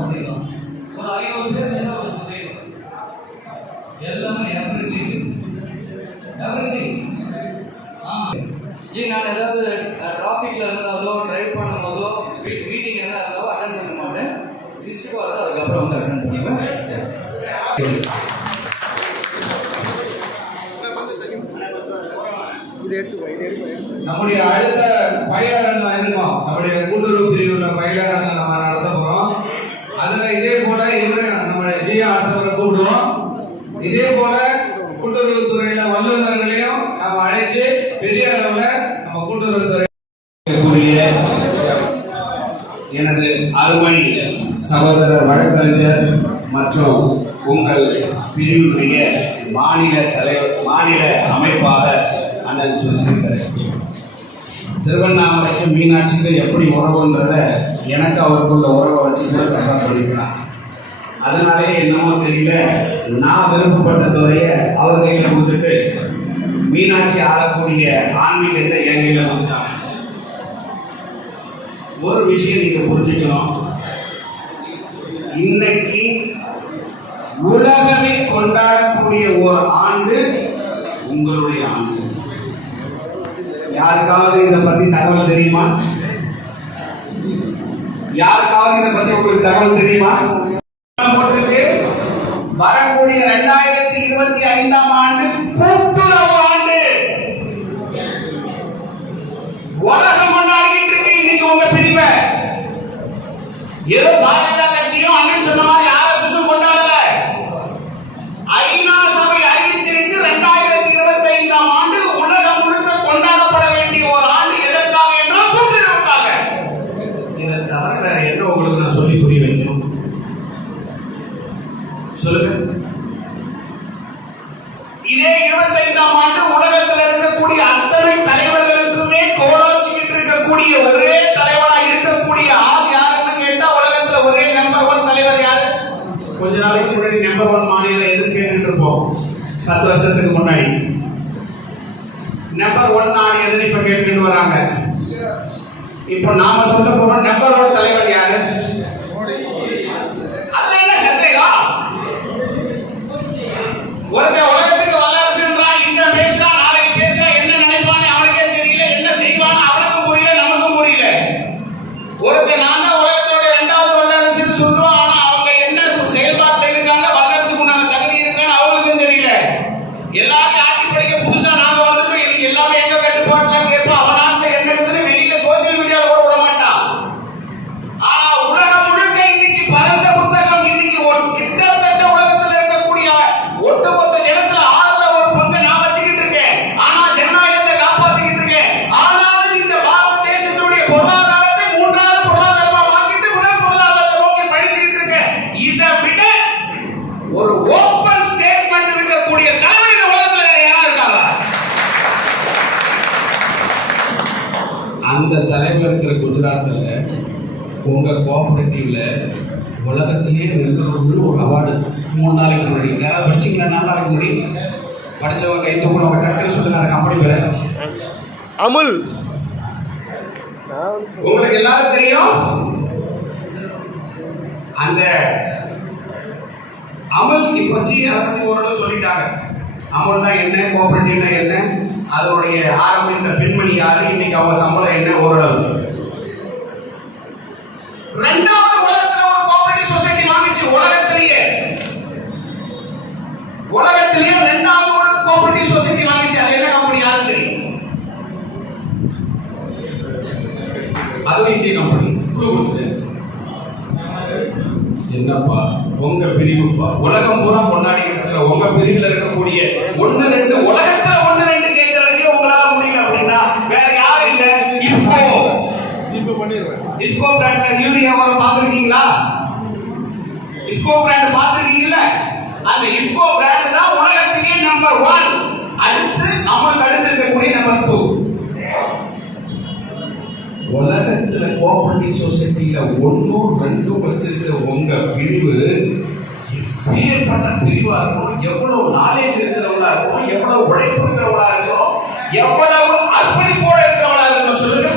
பண்ணிடலாம். ஒரு 50 பேர் சேர்ந்தா ஒரு சொசைட்டி எல்லாமே எவ்ரிதிங். ஜி நான் ஏதாவது டிராஃபிக்ல இருந்தாலோ டிரைவ் பண்ணும்போதோ மீட்டிங் எதாவது இருந்தாலோ அட்டன் பண்ண மாட்டேன். லிஸ்ட் வரது அதுக்கப்புறம் வந்து அட்டன் பண்ணுவேன். நம்முடைய அடுத்த பயிலரங்கம் இருக்கும். நம்முடைய கூட்டுறவு பிரிவுள்ள பயிலரங்கம் நம்ம நடத்த போறோம். அதுல இதே போல நம்முடைய ஜியா அடுத்தவரை கூப்பிடுவோம். இதே போல கூட்டுறவு துறையில வல்லுநர்களையும் நம்ம அழைச்சு பெரிய அளவுல நம்ம கூட்டுறவு துறை எனது அருமை சகோதரர் வழக்கறிஞர் மற்றும் உங்கள் பிரிவுடைய மாநில தலைவர், மாநில அமைப்பாளர் அண்ணன் சொல்லியிருந்தார். திருவண்ணாமலைக்கும் மீனாட்சிக்கும் எப்படி உறவுன்றத எனக்கு அவருக்குள்ள உறவை வச்சு கூட கம்பேர் பண்ணிக்கலாம். அதனாலே என்னமோ தெரியல, நான் விருப்பப்பட்ட துறையை அவர் கையில் கொடுத்துட்டு மீனாட்சி ஆளக்கூடிய ஆன்மீகத்தை என் கையில் கொடுத்துட்டாங்க. ஒரு விஷயம் நீங்க புரிஞ்சுக்கணும், இன்னைக்கு உலகமே கொண்டாடக்கூடிய ஒரு ஆண்டு உங்களுடைய ஆண்டு. யாருக்காவது இதை பத்தி தகவல் தெரியுமா? யாருக்காவது இதை பத்தி உங்களுக்கு தகவல் தெரியுமா? வரக்கூடிய 2025ஆம் ஆண்டு கூட்டுறவு ஆண்டு. உலகம் கொண்டாடிக்கிட்டு இருக்கு இன்னைக்கு உங்க பிரிவை. ஏதோ பாஜக கட்சியும் அண்ணன் சொன்ன மாதிரி ஆர்எஸ்எஸ் கொண்டாடல. ஐநா சபை அறிவிச்சிருக்கு 2025ஆம் ஆண்டு உலகம் முழுக்க கொண்டாடப்பட வேண்டிய ஒரு ஆண்டு. எதற்காக என்றால் கூட்டுறவுக்காக. இதை தவிர வேற என்ன உங்களுக்கு நான் சொல்லி புரிய வைக்கணும் சொல்லுங்க? இதே 25ஆம் ஆண்டு உலகத்தில் இருக்கக்கூடிய அத்தனை தலைவர்களுக்குமே கோலோச்சிக்கிட்டு இருக்கக்கூடிய ஒரே தலைவராக இருக்கக்கூடிய ஆள் யாருன்னு கேட்டா உலகத்துல ஒரே நம்பர் 1 தலைவர் யாரு? கொஞ்ச நாளைக்கு முன்னாடி நம்பர் 1 மாநிலம் எதுன்னு கேட்டுட்டு இருப்போம். 10 வருஷத்துக்கு முன்னாடி நம்பர் 1 நாடு எதுன்னு இப்ப கேட்டுட்டு வராங்க. இப்ப நாம சொல்ல போறோம் நம்பர் 1 தலைவர் யாரு? அதுல என்ன சந்தேகம்? ஒருத்த உலகத்துக்கு வல்லரசுன்றா, இந்த பேசுறா, நாளைக்கு பேசுறா, என்ன நினைப்பான்னு அவனுக்கே தெரியல, என்ன செய்வான்னு அவனுக்கும் புரியல, நமக்கும் புரியல. ஒருத்த நான் தான் உலகத்தோட 2வது வல்லரசுன்னு சொல்லுவோம். ஆனா அவங்க என்ன செயல்பாட்டில் இருக்காங்க, வல்லரசுக்கு உண்டான தகுதி இருக்கான்னு அவங்களுக்கும் தெரியல. எல்லாரும் ஆட்சி படிக்க புதுசா நாங்க வந்துட்டு எனக்கு எல்லாமே எங்க கட்டுப்பாட்டுல கேட்போம். அவனால என்ன இருக்குன்னு வெளியில சோசியல் மீடியாவில் கூட விட மாட்டான். ஆனா உலகம் முழுக்க இன்னைக்கு பரந்த புத்தகம். இன்னைக்கு கிட்டத்தட்ட உலகத்துல இருக்கக்கூடிய ஒட்டுமொத்த ஜனத்துல 6ல ஒரு பங்கு நான் வச்சுக்கிட்டு இருக்கேன். ஆனா ஜனநாயகத்தை காப்பாத்திக்கிட்டு இருக்கேன். ஆனாலும் இந்த பாரத தேசத்துடைய பொருளாதாரத்தை 3வது பொருளாதாரமா மாத்திட்டு முதல் பொருளாதாரத்தை நோக்கி படிச்சுக்கிட்டு இருக்கேன். இதை விட ஒரு ஓப்பன் ஸ்டேட்மெண்ட் இருக்கக்கூடிய தலைவர் இந்த உலகத்துல யாரா இருக்காங்க? அந்த தலைவர் இருக்கிற குஜராத்ல உங்க கோஆபரேட்டிவ்ல உலகத்திலேயே நெருக்கக்கூடிய ஒரு அவார்டு 3 நாளைக்கு முன்னாடி. யாராவது படிச்சீங்களா? 4 நாளைக்கு முன்னாடி படிச்சவங்க கை தூக்குறவங்க டக்குனு சொல்லுங்க. அந்த கம்பெனி பேரு அமுல். உங்களுக்கு எல்லாரும் தெரியும். அந்த அமுல் இப்ப அதை பத்தி ஓரளவு சொல்லிட்டாங்க. அமுல்னா என்ன, கோஆபரேட்டிவ்னா என்ன, அதனுடைய ஆரம்பித்த பெண்மணி யாரு, இன்னைக்கு அவங்க சம்பளம் என்ன, ஓரளவு. 2வது உலகத்துல ஒரு கோஆபரேட்டிவ் சொசைட்டி வாங்கிச்சு. உலகத்திலேயே 2வது ஒரு கோஆபரேட்டிவ் சொசைட்டி வாங்கிச்சு. அது என்ன கம்பெனி யாருக்கு தெரியும்? அதுவும் இந்திய கம்பெனி. குழு கொடுத்தது என்னப்பா? உங்க பிரிவுப்பா. உலகம் பூரா கொண்டாடிக்கிட்டு இருக்கிற உங்க பிரிவில் இருக்கக்கூடிய 1 2 உலகத்துல 1 2 கேட்கறதுக்கு உங்களால முடியல அப்படின்னா வேற யாரும் இல்ல. இஸ்கோ பிராண்ட்ல யூரியா வரும் பாத்துருக்கீங்களா? இஸ்கோ பிராண்ட் பாத்துருக்கீங்களா? அந்த இஸ்கோ பிராண்ட் தான் உலகத்திலேயே நம்பர் 1. அடுத்து அமுல் அடுத்து இருக்கக்கூடிய நம்பர் 2. உலகத்துல கோஆபரேட்டிவ் சொசைட்டில 1 2 வச்சிருக்கிற உங்க பிரிவு எப்பேற்பட்ட பிரிவா இருக்கும், எவ்வளவு நாலேஜ் இருக்கிறவங்களா இருக்கும், எவ்வளவு உழைப்பு இருக்கிறவங்களா இருக்கும், எவ்வளவு அர்ப்பணிப்போட இருக்கிறவங்களா இருக்கும். சொல்லுங்க.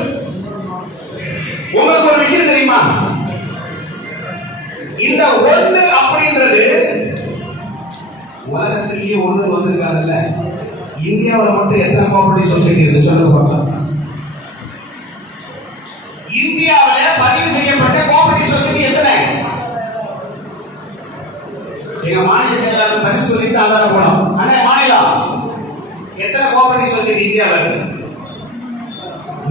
உங்களுக்கு ஒரு விஷயம் தெரியுமா? சொன்னாங்கல்ல, இந்தியாவில் மட்டும் எத்தனை கோஆபரேட்டிவ் சொசைட்டி இருக்கு சொல்லுங்க பார்க்கலாம். இந்தியாவில் பதிவு செய்யப்பட்ட கோஆபரேட்டிவ் சொசைட்டி எத்தனை? எங்க மாநில செயலாளர் பதில் சொல்லிட்டு அதான போனோம். ஆனா மாநிலம் எத்தனை கோஆபரேட்டிவ் சொசைட்டி இந்தியாவில் இருக்கு?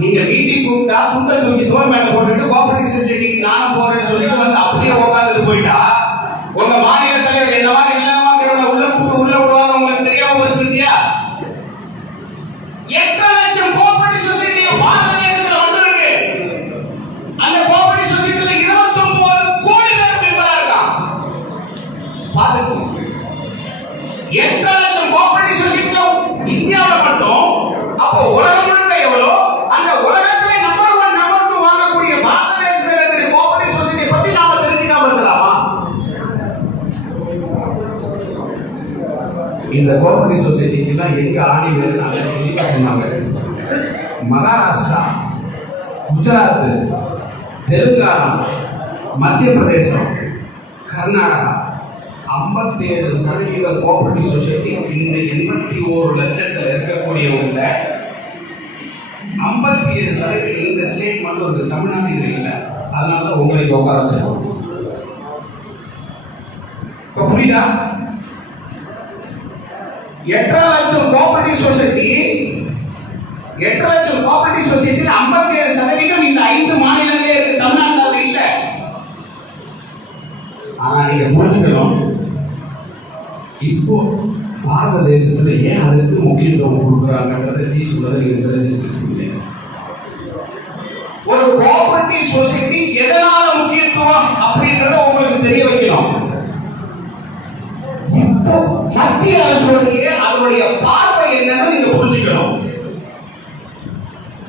நீங்க மீட்டிங் கூப்பிட்டா துண்டை தூக்கி தோல் மேல போட்டுட்டு கோஆபரேட்டிவ் சொசைட்டிக்கு நானும் போறேன்னு சொல்லிட்டு வந்து அப்படியே உட்காந்துட்டு போயிட்டா உங்க மாநில தலைவர் என்ன மாதிரி இல்லாமக்கிறவங்க உள்ள கூப்பிட்டு உள்ள விடுவாங்க உங்களுக்கு தெரியாம வச்சிருக்கியா? 8 லட்சம் கோஆபரேட்டிவ் சொசைட்டி பாரத தேசத்துல வந்திருக்கு. அந்த கோஆபரேட்டிவ் சொசைட்டில 29 கோடி பேர் மெம்பரா இருக்கான். பாத்துக்கோங்க, 8 லட்சம் கோஆபரேட்டிவ் சொசைட்டில இந்தியாவில் மட்டும். அப்போ உலகம் முழுக்க எவ்வளோ? அந்த உலகத்திலே நம்பர் 1 நம்பர் 2 வாங்கக்கூடிய பாரத தேசத்தில் இருக்கிற கோஆபரேட்டிவ் சொசைட்டி பத்தி நாம தெரிஞ்சுக்காம இருக்கலாமா? இந்த கோஆபரேட்டிவ் சொசைட்டிக்கெல்லாம் எங்க ஆணி வேறு நல்லா தெளிவாக சொன்னாங்க. மகாராஷ்டிரா, குஜராத், தெலுங்கானா, மத்திய பிரதேசம், கர்நாடகா 57% கோஆபரேட்டிவ் சொசைட்டி. இந்த 81 லட்சத்தில் இருக்கக்கூடியவங்க 57% இந்த ஸ்டேட் மட்டும் இருக்கு, தமிழ்நாட்டில் இல்லை. அதனால தான் உங்களை உட்கார வச்சிருக்கோம். இப்போ புரியுதா? 8 லட்சம் கோஆபரேட்டிவ் சொசைட்டி, 8 லட்சம் கோஆபரேட்டிவ் சொசைட்டியில் 57% இந்த 5 மாநிலங்களே இருக்கு, தமிழ்நாட்டில் இல்லை. ஆனா நீங்க புரிஞ்சுக்கணும், இப்போ பாரத தேசத்துல ஏன் அதுக்கு முக்கியத்துவம் கொடுக்குறாங்கன்றதை ஜி சொல்றதை நீங்க தெரிஞ்சுக்கிட்டு ஒரு கோஆபரேட்டிவ் சொசைட்டி எதனால முக்கியத்துவம் அப்படின்றத உங்களுக்கு தெரிய வைக்கணும். இப்போ மத்திய அரசுடைய அதனுடைய பார்வை என்னன்னு நீங்க புரிஞ்சுக்கணும்.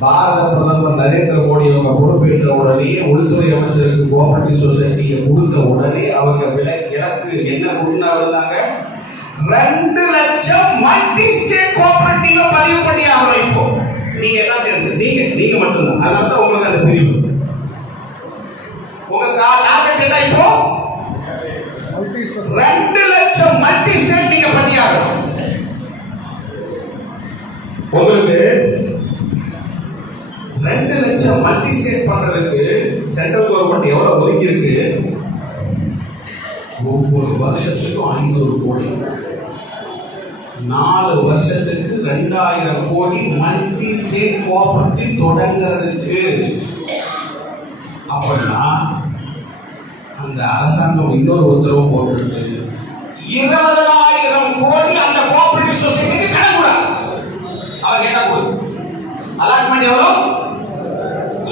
பாரத பிரதமர் நரேந்திர மோடி அவங்க பொறுப்பேற்ற உடனே உள்துறை அமைச்சருக்கு கோஆபரேட்டிவ் சொசைட்டியை கொடுத்த உடனே அவங்க இலக்கு என்ன கொடுத்தாங்க? 2 லட்சம் மல்டி ஸ்டேட் கோஆபரேட்டிவ் பதிவு பண்ணி ஆகணும். இப்போ நீங்க என்ன சேர்ந்து நீங்க மட்டும்தான். அதனால தான் உங்களுக்கு அந்த பிரிவு. உங்க டார்கெட் என்ன? இப்போ 2 லட்சம் மல்டி ஸ்டேட் நீங்க பண்ணி ஆகணும். உங்களுக்கு 2 லட்சம் மல்டி ஸ்டேட் பண்றதுக்கு சென்ட்ரல் கவர்மெண்ட் எவ்வளவு ஒதுக்கி இருக்கு? ஒவ்வொரு வருஷத்துக்கும் 500 கோடி, 4 வருஷத்துக்கு 2000 கோடி மல்டி ஸ்டேட் கோஆபரேட்டிவ் தொடங்குறதுக்கு. அப்படின்னா அந்த அரசாங்கம் இன்னொரு உத்தரவு போட்டிருக்கு, 20,000 கோடி அந்த கோஆபரேட்டிவ் சொசைட்டிக்கு கணக்கு. அவங்க என்ன கொடு அலாட்மெண்ட் எவ்வளோ?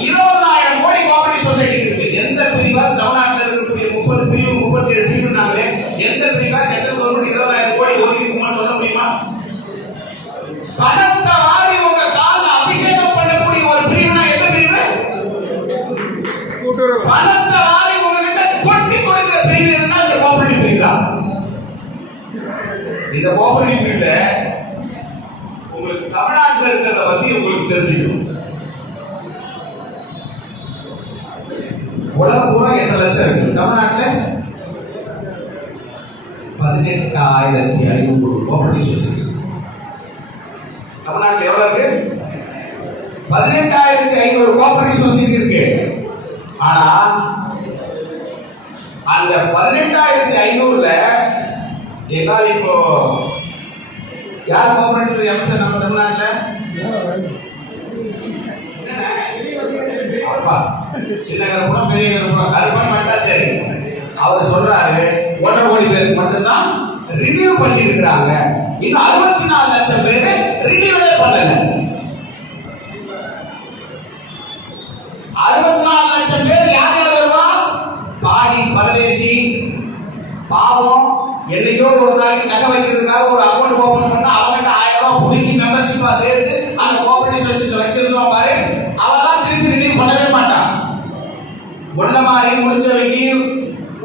20,000 கோடி கோஆபரேட்டிவ் சொசைட்டி இருக்கு. எந்த பிரிவா தமிழ்நாட்டில் இருக்கக்கூடிய 30 பிரிவு 37 பிரிவுனாலே எந்த பிரிவா சென்ட்ரல் கவர்மெண்ட் 20,000 கோடி ஒதுக்கிக்குமான்னு சொல்ல முடியுமா? பணத்தை வாரி உங்க கால அபிஷேகம் பண்ணக்கூடிய ஒரு பிரிவுனா எந்த பிரிவு? பணத்தை வாரி உங்ககிட்ட கொட்டி கொடுக்கிற பிரிவு எதுனா இந்த கோஆபரேட்டிவ் பிரிவு தான். இந்த கோஆபரேட்டிவ் பிரிவுல உங்களுக்கு தமிழ்நாட்டில் இருக்கிறத பத்தி உங்களுக்கு தெரிஞ்சுக்கணும். உலகம் பூரா 8 லட்சம் இருக்கு, தமிழ்நாட்டில் 18,500 கோஆபரேட்டிவ் சொசைட்டி. தமிழ்நாட்டில் எவ்வளவு இருக்கு? 18,500 கோஆபரேட்டிவ் சொசைட்டி இருக்கு. ஆனா அந்த 18,500ல எங்கால இப்போ யார் கோஆபரேட்டிவ் அமைச்சர் நம்ம தமிழ்நாட்டில்? அப்பா சின்ன கருப்பணம் பெரிய கருப்பணம் கருப்பன் மட்டும் சரி. அவர் சொல்றாரு 1.5 கோடி பேருக்கு மட்டும்தான் ரினியூ பண்ணி இருக்கிறாங்க. இன்னும் 64 லட்சம் பேரு ரினியூவே பண்ணல. 64 லட்சம் பேர் யார் யார் வருவா? பாடி பரதேசி பாவம். என்னைக்கோ ஒரு நாளைக்கு நகை வைக்கிறதுக்காக ஒரு அக்கௌண்ட் ஓபன் பண்ணா அவங்ககிட்ட 1000 ரூபாய் புடிங்கி மெம்பர்ஷிப்பா சேர்த்து அந்த கோஆபரேட்டிவ் சொசைட்டில வச்சிருந்தோம் பாரு, அவெல்லாம் திருப்பி ரினியூ பண்ணவே மாட்டான். ஒன்ன மாதிரி முடிச்சவைக்கு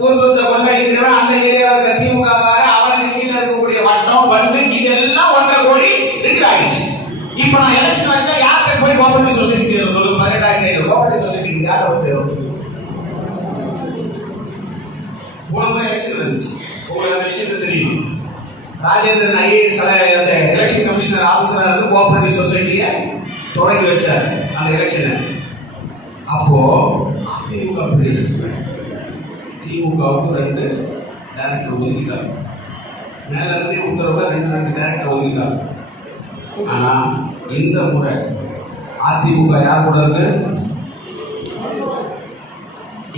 ஊர் சொந்த கொள்ளடிக்கிறவன் அந்த ஏரியாவில் திமுக அவனுக்கு கீழே இருக்கக்கூடிய வட்டம் வந்து இதெல்லாம் 1.5 கோடி ரினியூ ஆயிடுச்சு. இப்போ நான் எலெக்ஷன் வச்சா யார்கிட்ட போய் கோஆபரேட்டிவ் சொசைட்டி சேரும் சொல்லுங்க? 18,500 கோஆபரேட்டிவ் சொசைட்டிக்கு யார்கிட்ட போய் சேரும்? போன முறை எலெக்ஷன் இருந்துச்சு, உங்களுக்கு அந்த விஷயத்தை தெரியும். ராஜேந்திரன் ஐஏஎஸ் அந்த எலெக்ஷன் கமிஷனர் ஆபீசரா இருந்து கோஆபரேட்டிவ் சொசைட்டியை தொடங்கி வச்சார் அந்த எலெக்ஷனை. அப்போ அதிமுக பீரியட் திமுகவுக்கு 2 டைரக்டர் ஒதுக்கிட்டாங்க. மேல இருந்தே உத்தரவுல 2 டைரக்டர் ஒதுக்கிட்டாங்க. ஆனா இந்த முறை அதிமுக யார் கூட இருக்கு?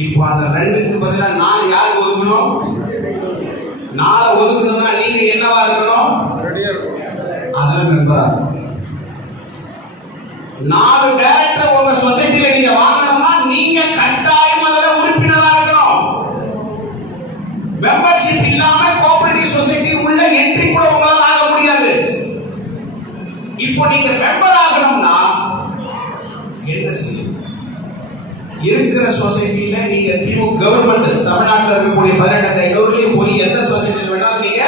இப்போ அந்த 2க்கு பதிலா 4 யாருக்கு ஒதுக்கணும்? 4 ஒதுக்கணும்னா நீங்க என்னவா இருக்கணும்? அதான் மெம்பரா 4 டைரக்டர் உங்க சொசைட்டில நீங்க வாங்கணும்னா நீங்க கட்டாயம் அதுல உறுப்பினரா இருக்கணும். மெம்பர்ஷிப் இல்லாம கோஆபரேட்டிவ் சொசைட்டி உள்ள என்ட்ரி கூட உங்களால ஆக முடியாது. இப்போ நீங்க மெம்பர் ஆகணும்னா என்ன செய்யணும்? இருக்கிற சொசைட்டில நீங்க திமுக கவர்மெண்ட் தமிழ்நாட்டில் இருக்கக்கூடிய 18,500 போய் எந்த சொசைட்டியில் வேணாலும் நீங்க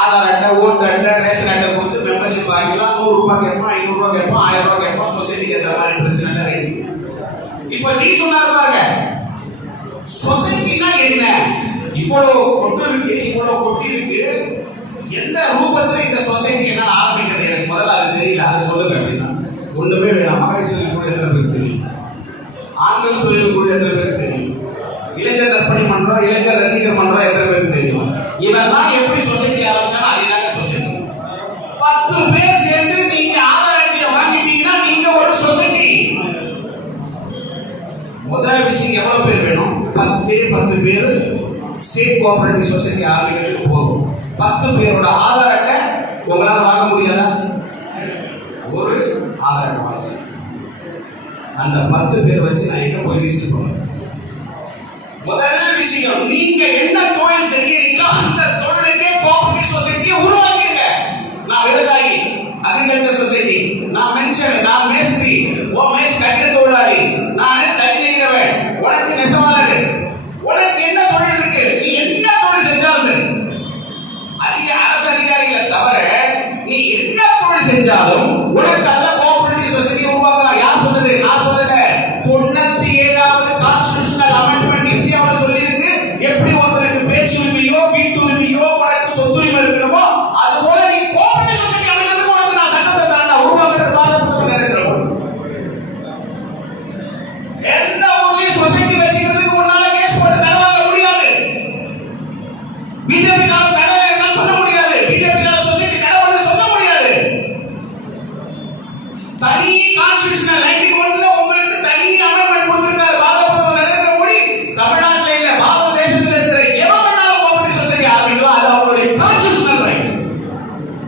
ஆதார் அட்டை, ஓட்டு அட்டை, ரேஷன் அட்டை கொடுத்து மெம்பர்ஷிப் வாங்கிக்கலாம். 100 ரூபாய் கேட்பான், 500 ரூபாய் கேட்பான், 1000 ரூபாய் கேட்பான். சொசைட்டிக்கு ஏற்ற மாதிரி பிரச்சனை ரைட். இப்போ ஜி சொன்னாரு பாருங்க, சொசைட்டினா என்ன? இவ்வளவு கொட்டு இருக்கு, இவ்வளவு கொட்டி இருக்கு, எந்த ரூபத்துல இந்த சொசைட்டி என்ன ஆரம்பிக்கிறது எனக்கு முதல்ல அது தெரியல, அதை சொல்லுங்க அப்படின்னா. ஒண்ணுமே வேணாம். மகளிர் சொல்லிக் கூட எத்தனை பேருக்கு தெரியும்? ஆண்கள் சொல்லிக் கூட எத்தனை பேருக்கு தெரியும்? இளைஞர் நற்பணி மன்றம், இளைஞர் ரசிகர் மன்றம் எத்தனை பேருக்கு தெரியும்? இவெல்லாம் எப்படி சொசைட்டி ஆரம்பிச்சாலும் அதுதாங்க சொசைட்டி. 10 பேர் சேர்ந்து நீங்க ஆதார் அட்டையை வாங்கிட்டீங்கன்னா நீங்க ஒரு சொசைட்டி. முதல் விஷயம் எவ்வளவு பேர் வேணும்? 10 பேர் ஸ்டேட் கோஆபரேட்டிவ் சொசைட்டி ஆரம்பிக்கிறதுக்கு போதும். 10 பேரோட ஆதார் அட்டை உங்களால வாங்க முடியாதா? ஒரு ஆதார் அட்டை வாங்க. அந்த 10 பேர் வச்சு நான் எங்க போய் லிஸ்ட் பண்ணுவேன்? முதல் விஷயம், நீங்க என்ன தொழில் செய்யறீங்களோ அந்த தொழிலுக்கே கோஆபரேட்டிவ் சொசைட்டியை உருவாக்கிடுங்க. நான் விவசாயி, அக்ரிகல்ச்சர் சொசைட்டி, நான் மென்ஷன், நான் மேஸ்திரி, கட்டிட தொழிலாளி, நான் தண்ணி நெய்கிறவன், உனக்கு நெசவாளர், உனக்கு என்ன தொழில் இருக்கு, நீ என்ன தொழில் செஞ்சாலும் சரி, அதிக அரசு அதிகாரிகளை தவிர நீ என்ன தொழில் செஞ்சாலும் உனக்கு அந்த கோஆபரேட்டிவ் சொசைட்டி உருவாக்கலாம். யார் சொன்னது? நான் சொல்லல. 97வது கான்ஸ்டிடியூஷனல் அமெண்ட்மெண்ட் இந்தியாவில் சொல்லியிருக்கு. எப்படி ஒருத்தருக்கு பேச்சு உரிமையோ வீட்டு உரிமையோ உனக்கு சொத்துரிமை இருக்கணுமோ அது போல நீ கோஆபரேட்டிவ் சொசைட்டி அமைக்கிறதுக்கு உனக்கு நான் சட்டத்தை தரேன். உருவாக்குறது பாரதத்துக்கு நினைக்கிறோம். எந்த ஊர்லயும் சொசைட்டி வச்சுக்கிறதுக்கு உன்னால கேஸ் போட்டு தடை வாங்க முடியாது. பிஜேபி காரன் தடை என்ன சொல்ல முடியாது. பிஜேபி காரன் சொசைட்டி தடை பண்ண சொல்ல முடியாது. தனி கான்ஸ்டிடியூஷனல் 91ல உங்களுக்கு தனி அமெண்ட்மெண்ட் கொடுத்திருக்காரு பாரத நரேந்திர மோடி. தமிழ்நாட்டில் இல்ல, பாரத தேசத்தில் இருக்கிற எவன் வேணாலும் கோஆபரேட்டிவ் சொசைட்டி ஆரம்பிக்கலாம். அது அவங்களுடைய கான்ஸ்டிடியூஷனல் ரைட்.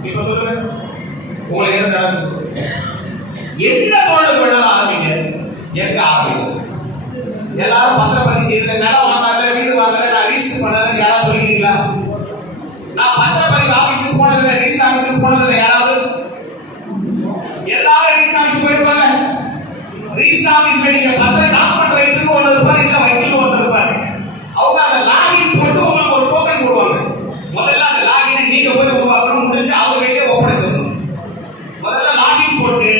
இப்ப சொல்லுங்க, உங்களுக்கு என்ன தடை? என்ன தொழில் வேணாலும் ஆரம்பிங்க. எங்க ஆரம்பிங்க? எல்லாரும் பத்திரப்பதிவு இதுல நிலம் வாங்கல, வீடு வாங்கல, நான் ரிஜிஸ்டர் பண்ணல யாராவது சொல்லிக்கிறீங்களா? நான் பத்திரப்பதிவு ஆபீஸுக்கு போனதில்லை, ரிஜிஸ்டர் ஆபீஸுக்கு போனதில்லை. யாராவது? எல்லாரும் ரிஜிஸ்டர் ஆபீஸ் போயிருப்பாங்க. ரிஜிஸ்டர் ஆபீஸ்ல நீங்க பத்திர டாக்குமெண்ட் ரைட்டர்னு ஒன்று இருப்பாரு, இல்ல வக்கீல் ஒருத்தர் இருப்பாரு. அவங்க அந்த லாகின் போட்டு உங்களுக்கு ஒரு டோக்கன் போடுவாங்க. முதல்ல அந்த லாகினை நீங்க போய் உருவாக்கணும், முடிஞ்சு அவங்க கையில ஒப்படைச்சிடணும். முதல்ல லாகின் போட்டு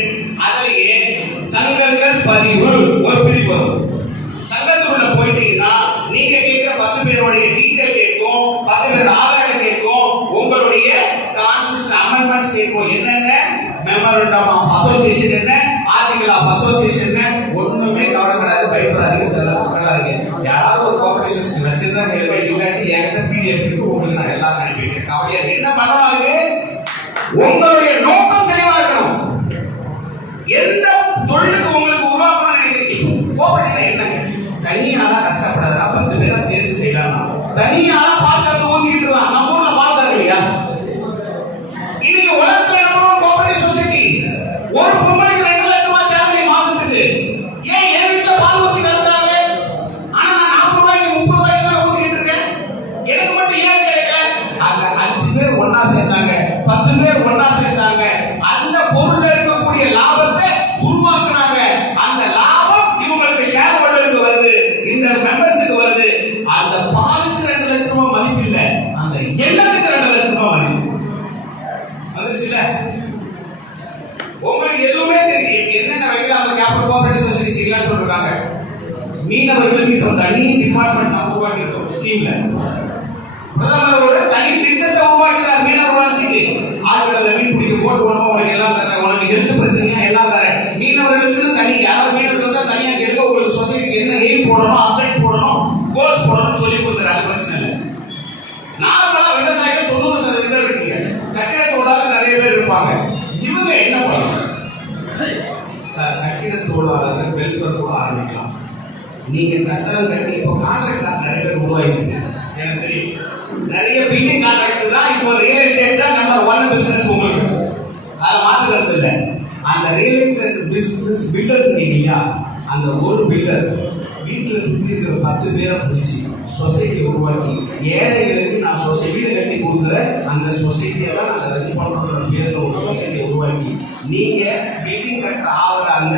அதிலேயே சங்கங்கள் பதிவு ஒரு பிரிவு வரும். சங்கத்துக்குள்ள போயிட்டீங்கன்னா நீங்க கேட்கிற 10 பேருடைய டீடைல் கேட்கும், 10 பேரோட ஆதார் கேட்கும், உங்களுடைய கான்ஸ்டிடியூஷன் அமெண்ட்மெண்ட்ஸ் கேட்கும். என்னென்ன மெமரண்டம் ஆஃப் அசோசியேஷன், என்ன ஆர்டிகல் ஆஃப் அசோசியேஷன், ஒண்ணுமே கவலைப்படாது, பயப்படாதீங்க, தரப்படாதீங்க. யாராவது ஒரு கோஆபரேட்டிவ் சொசைட்டி வச்சிருந்தா கேளுங்க, இல்லாட்டி என்கிட்ட பிடிஎஃப் இருக்கு, உங்களுக்கு நான் எல்லாம் அனுப்பிட்டேன். கவலையா என்ன பண்ணணும்? அது உங்களுடைய நோக்கம் தெளிவா இருக்கணும். எந்த தொழிலுக்கு உங்களுக்கு உருவாக்கணும்னு நினைக்கிறீங்க? கோஆபரேட்டிவ் என்னங்க? தனியானா கஷ்டப்படாதா? 10 பேரா சேர்ந்து செய்யலாம். தனியானா பால் கறந்து ஊத்திட்டு இருக்கான். நம்ம ஊர்ல பால் கறக்கு இல்லையா? இன்னைக்கு உலகத்துல நம்ம கோஆபரேட்டிவ் சொசைட்டி ஒரு பொம்பளைக்கு 2 லட்சம் ரூபாய் சேலரி மாசத்துக்கு. ஏன் என் வீட்டுல பால் ஊத்தி கறக்குறாங்க? ஆனா நான் 40 ரூபாய்க்கு 30 ரூபாய்க்கு தான் ஊத்திட்டு இருக்கேன். எனக்கு மட்டும் ஏன் கிடைக்கல? அங்க 5 பேர் ஒண்ணா சேர்ந்தாங்க, 10 பேர் ஒண்ணா சேர்ந்தாங்க, அந்த பொருள்ல இருக்கக்கூடிய லாபத்தை உருவாக்குனாங்க. அந்த லாபம் இவங்களுக்கு ஷேர் ஹோல்டருக்கு வருது, இந்த மெம்பர்ஸுக்கு வருது. அந்த பாலுக்கு 2 லட்சம் ரூபாய் மதிப்பு இல்ல, அந்த எண்ணத்துக்கு 2 லட்சம் ரூபாய் மதிப்பு வந்துருச்சுல. உங்களுக்கு எதுவுமே தெரியும் என்னென்ன வகையில் அந்த கேபிட்டல் கோஆபரேட்டிவ் சொசைட்டி செய்யலாம்னு சொல்றாங்க. மீனவர்களுக்கு இப்போ தனி டிபார்ட்மெண்ட் உருவாக்கி இருக்கோம் ஸ்கீம்ல. பிரதமர் ஒரு தனி திட்டத்தை உருவாக்கிறார் மீனவர்கள் போட் போனோம் உங்களுக்கு எல்லாம் தரேன், உனக்கு ஹெல்த் பிரச்சனையா எல்லாம் தரேன். மீனவர்களுக்கு தனி, யாராவது மீனவர்கள் தான் தனியாக கேட்க உங்களுக்கு சொசைட்டிக்கு என்ன எய்ம் போடணும், அப்ஜெக்ட் போடணும், கோல்ஸ் போடணும்னு சொல்லி கொடுத்துறாங்க. பிரச்சனை இல்லை. நார்மலா விவசாயிகள் 90% இருக்கீங்க, கட்டிட தொழிலாளர் நிறைய பேர் இருப்பாங்க. இவங்க என்ன பண்ணணும் சார்? கட்டிட தொழிலாளர்கள் வெல்ஃபேர் கூட ஆரம்பிக்கலாம். நீங்க கட்டடம் கட்டி இப்போ கான்ட்ராக்ட் நிறைய பேர் உருவாகிருக்கீங்க, எனக்கு தெரியும். நிறைய பில்டிங் கான்ட்ராக்ட் தான் இப்போ ரியல் எஸ்டேட் தான் நம்பர் 1 பிசினஸ் உங்களுக்கு, அதை மாற்றுறது இல்லை. அந்த ரியல் எஸ்டேட் பிசினஸ் பில்டர்ஸ் இல்லையா, அந்த ஒரு பில்டர் வீட்டில் சுற்றி இருக்கிற 10 பேரை பிடிச்சி சொசைட்டி உருவாக்கி ஏழைகளுக்கு நான் வீடு கட்டி கொடுக்குற அந்த சொசைட்டியெல்லாம் நாங்கள் ரன் பண்ணுற பேரில் ஒரு சொசைட்டியை உருவாக்கி நீங்கள் பில்டிங் கட்டுற ஆகிற அந்த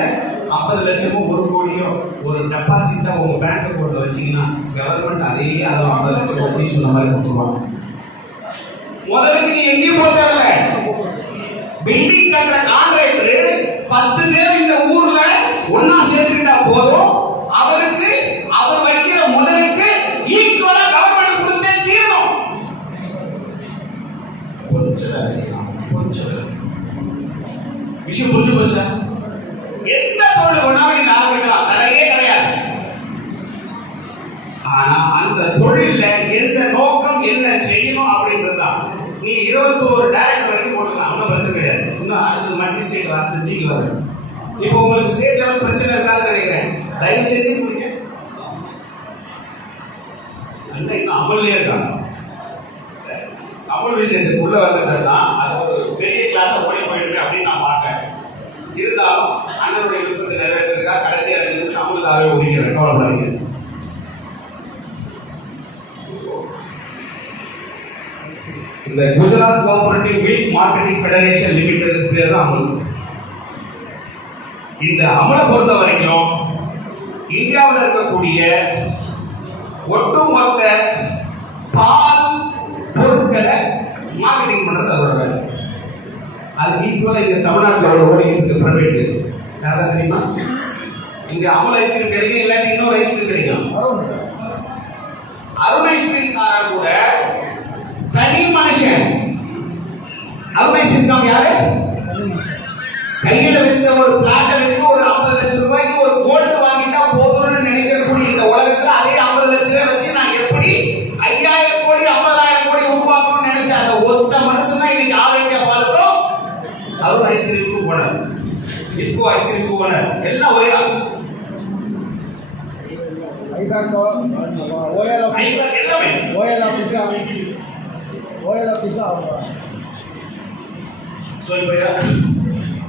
50 லட்சமோ 1 கோடியோ ஒரு டெபாசிட்டை உங்கள் பேங்க் அக்கௌண்ட்டில் வச்சிங்கன்னா கவர்மெண்ட் அதே அளவு 50 லட்சம் வச்சு சொன்ன மாதிரி கொடுத்துருவாங்க. முதலுக்கு நீ எங்கேயும் போகிறல, பில்டிங் கட்டுற கான்ட்ராக்டர் 10 பேர் இந்த ஊர்ல ஒன்னா சேர்த்துக்கிட்டா போதும், அவருக்கு அவர் வைக்கிற முதலுக்கு ஈக்குவலா கவர்மெண்ட் கொடுத்தே தீரணும். கொஞ்சம் வேலை செய்யலாம், கொஞ்சம் வேலை செய்யலாம். விஷயம் புரிஞ்சு போச்சா? எந்த தொழில் வேணாலும் நீங்க ஆரம்பிக்கலாம், தடையே கிடையாது. ஆனா அந்த தொழில எந்த நோக்கம் என்ன செய்யணும் அப்படின்றதுதான். நீ 21 டைரக்டர் வரைக்கும் போட்டுக்கலாம், ஒன்றும் பிரச்சனை கிடையாது. இன்னும் அடுத்தது மல்டி ஸ்டேட் வருது, ஜிக்கு வருது. இப்போ உங்களுக்கு ஸ்டேட் லெவல் பிரச்சனை இருக்காதுன்னு நினைக்கிறேன். தயவு செஞ்சு இன்னும் அமல்லே இருக்காங்க. அமல் விஷயத்துக்கு உள்ள வந்துட்டேன்னா அது ஒரு பெரிய கிளாஸா போயிட்டு அப்படின்னு நான் பார்த்தேன். இருந்தாலும் அண்ணனுடைய விருப்பத்தை நிறைவேற்றதுக்காக கடைசியாக 2 நிமிஷம் அமலுக்காகவே ஒதுக்கிறேன், கவலைப்படாதீங்க. இந்த Gujarat cooperative milk marketing federation limited பேர் தான் அமல். இந்த அமலை பொறுத்த வரைக்கும் இந்தியாவில் இருக்கக்கூடிய ஒட்டுமொத்த பால் பொருட்களை மார்க்கெட்டிங் பண்றது அதோட வேலை. அதுக்கு ஈக்குவலா இங்க தமிழ்நாட்டில் ஓடிட்டு பிரைவேட் யாராவது தெரியுமா? இங்க அமுல் ஐஸ்கிரீம் கிடைக்கும், இல்லாட்டி இன்னொரு ஐஸ்கிரீம் கிடைக்கும். அருண் ஐஸ்கிரீம் காரர் கூட தனி மனுஷன். அருண் ஐஸ்கிரீம் யாரு? கையில வித்த ஒரு பிளாட்டை வித்து ஒரு 50 லட்சம் ரூபாய்க்கு ஒரு கோல்டு வாங்கிட்டா போதும்னு நினைக்கக்கூடிய இந்த உலகத்துல அதே 50 லட்சம் ரூபாய் வச்சு நான் எப்படி 5000 கோடி 50,000 கோடி உருவாக்கணும்னு நினைச்ச அந்த ஒத்த மனுஷன் தான் இன்னைக்கு ஆல் இந்தியா பாலுக்கும் அருண் ஐஸ்கிரீமுக்கு போனார், இப்போ ஐஸ்கிரீமுக்கு போனார், எல்லாம் ஒரே ஆள்.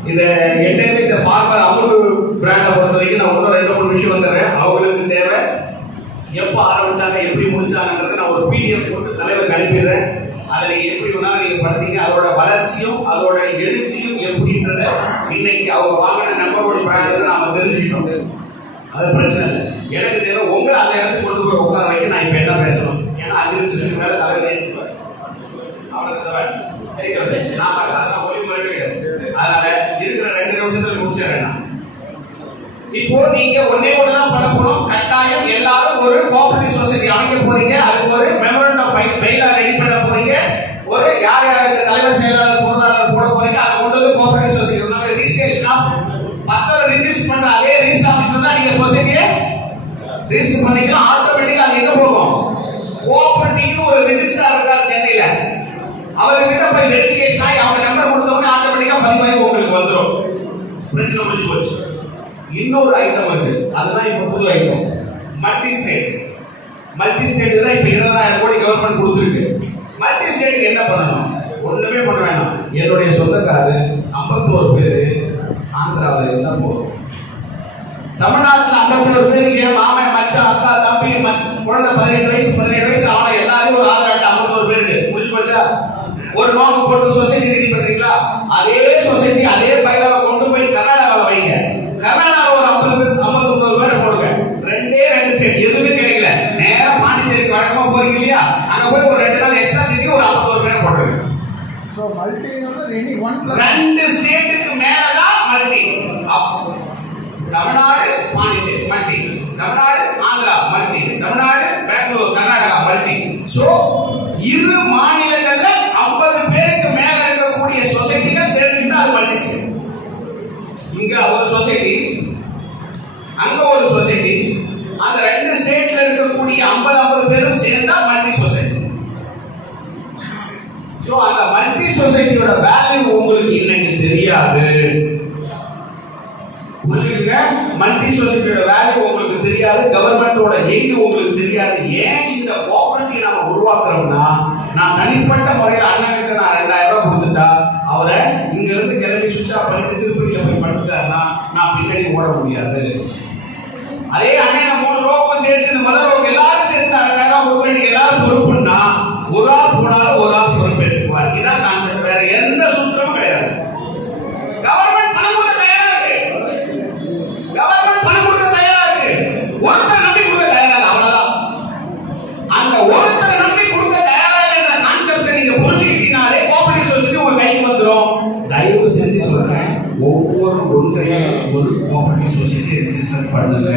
இதை என்னன்னு இந்த ஃபார்மர் அமுல் பிராண்டை பொறுத்த வரைக்கும் நான் இன்னும் 2-3 விஷயம் வந்துடுறேன். அவங்களுக்கு தேவை எப்போ ஆரம்பிச்சாங்க, எப்படி முடிச்சாங்கன்றதை நான் ஒரு பிடிஎஃப் போட்டு தலைவருக்கு அனுப்பிடுறேன். அதை நீங்கள் எப்படி வேணாலும் நீங்கள் படுத்தீங்க. அதோட வளர்ச்சியும் அதோட எழுச்சியும் எப்படின்றத இன்னைக்கு அவங்க வாங்கின நம்பர் 1 பிராண்டு நாம தெரிஞ்சுக்கிட்டோம். அது பிரச்சனை இல்லை. எனக்கு தேவை உங்களை அந்த இடத்துக்கு கொண்டு போய் உட்கார வைக்க நான் இப்போ என்ன பேசணும். ஏன்னா 5 நிமிஷத்துக்கு மேலே தலைவர் ஏற்றுவேன். அவங்களுக்கு தேவை சரி நான் அதெல்லாம் ஒளிமுறை கிடையாது. அதனால இருக்கிற 2 நிமிஷத்துல முடிச்சிடறேன். இப்போ நீங்க ஒன்னே ஒண்ணுதான் பண்ண போறோம். கட்டாயம் எல்லாரும் ஒரு கோஆபரேட்டிவ் சொசைட்டி அமைக்க போறீங்க. அதுக்கு ஒரு மெமரண்டம் ஆஃப் மெயிலா ரெடி பண்ண போறீங்க. ஒரு யார் யாருக்கு தலைவர் செயலாளர் பொருளாளர் போட போறீங்க. அதை கொண்டு வந்து கோஆபரேட்டிவ் சொசைட்டி ரிஜிஸ்ட்ரேஷன் ஆஃப் பத்திரம் ரிஜிஸ்டர் பண்ற அதே ரிஜிஸ்டர் ஆபீஸ் தான் நீங்க சொசைட்டியை ரிஜிஸ்டர் பண்ணிக்கலாம். ஆட்டோமேட்டிக்கா அது எங்க போகும்? கோஆபரேட்டிவ் ஒரு ரிஜிஸ்ட்ரார் இருக்கார் சென்னையில, அவர்கிட்ட போய் வெரிஃபிகேஷன் ஆகி அவங்க நம்பர் கொடுத்தவொடனே ஆட்டோமேட்டிக்கா பதிவாகி உங்களுக்கு வந்துடும். பிரச்சனை முடிஞ்சு போச்சு. இன்னொரு ஐட்டம் இருக்கு, அதுதான் இப்ப புது item, multi state. Multi state தான் இப்ப 20,000 கோடி கவர்மெண்ட் கொடுத்துருக்கு. மல்டி ஸ்டேட்டுக்கு என்ன பண்ணணும்? ஒண்ணுமே பண்ண வேணாம். என்னுடைய சொந்தக்காரு 51 பேரு ஆந்திராவில் இருந்தா போதும். தமிழ்நாட்டில் 51 பேர் என் மாமன் மச்சான் அக்கா தம்பி குழந்தை 18 வயசு அவனை எல்லாரும் ஒரு ஆதார் அட்டை 51 பேருக்கு முடிஞ்சு போச்சா? ஒரு நோக்கு போட்டு சொசைட்டி ரெடி பண்றீங்களா? அதே சொசைட்டி அதே பைலாவை கொண்டு போய் கர்நாடகாவில் வைங்க. கர்நாடகாவில் ஒரு 59 பேரை போடுங்க. 2 ஸ்டேட் எதுவுமே கிடைக்கல. நேரம் பாண்டிச்சேரிக்கு வழக்கமா போறீங்க இல்லையா? அங்க போய் ஒரு 2 நாள் எக்ஸ்ட்ரா தீர்த்து ஒரு 51 பேரை போட்டுருங்க. So multi any one plus 2 ஸ்டேட்டுக்கு மேலதான் multi. Tamil Nadu Pondicherry multi, Tamil Nadu Andhra multi, Tamil Nadu Bangalore Karnataka multi. So இரு மாநிலங்கள்ல 50 பேருக்கு மேல இருக்கக்கூடிய சொசைட்டிகள் சேர்ந்து சொசைட்டியோட வேல்யூ உங்களுக்கு தெரியாது, கவர்மெண்டோட எய்டு உங்களுக்கு தெரியாது. ஏன் இந்த கோஆபரேட்டிவ் நாம உருவாக்குறோம்னா, நான் தனிப்பட்ட முறையில் அண்ணனுக்கு நான் 2000 ரூபாய் கொடுத்துட்டா அவரை இங்க இருந்து கிளம்பி சுவிட்ச் ஆஃப் பண்ணிட்டு திருப்பதியில போய் படுத்துட்டாருன்னா நான் பின்னாடி ஓட முடியாது. அதே அண்ணன் 3 ரோக்கும் சேர்த்து இந்த மத ரோக்கு எல்லாரும் சேர்த்து 2000 ரூபாய் கொடுக்குறேன் எல்லாரும் பொறுப்புன்னா ஒரு ஆள் போனாலும் ஒரு ஆள் பொறுப்பேற்றுக்குவார். இதான் கான்செப்ட், வேற எந்த சூத்திரமும் கிடையாது. கவர்மெண்ட் பணம் கொடுக்க தயாரா இருக்கு, கவர்மெண்ட் பணம் கொடுக்க தயாரா இருக்கு, ஒருத்தர் நம்பி கொடுக்க தயாரா இல்லை, அவ்வளவுதான். அந்த ஒருத்தர் நம்பி கொடுக்க தயாரா என்ற கான்செப்டை நீங்க புரிஞ்சுக்கிட்டீங்கனாலே கோஆபரேட்டிவ் சொசைட்டி உங்க கைக்கு வந்துடும். தயவு செஞ்சு சொல்றேன், ஒவ்வொரு ஒன்றையும் ஒரு கோஆபரேட்டிவ் சொசைட்டி ரெஜிஸ்டர் பண்ணுங்க.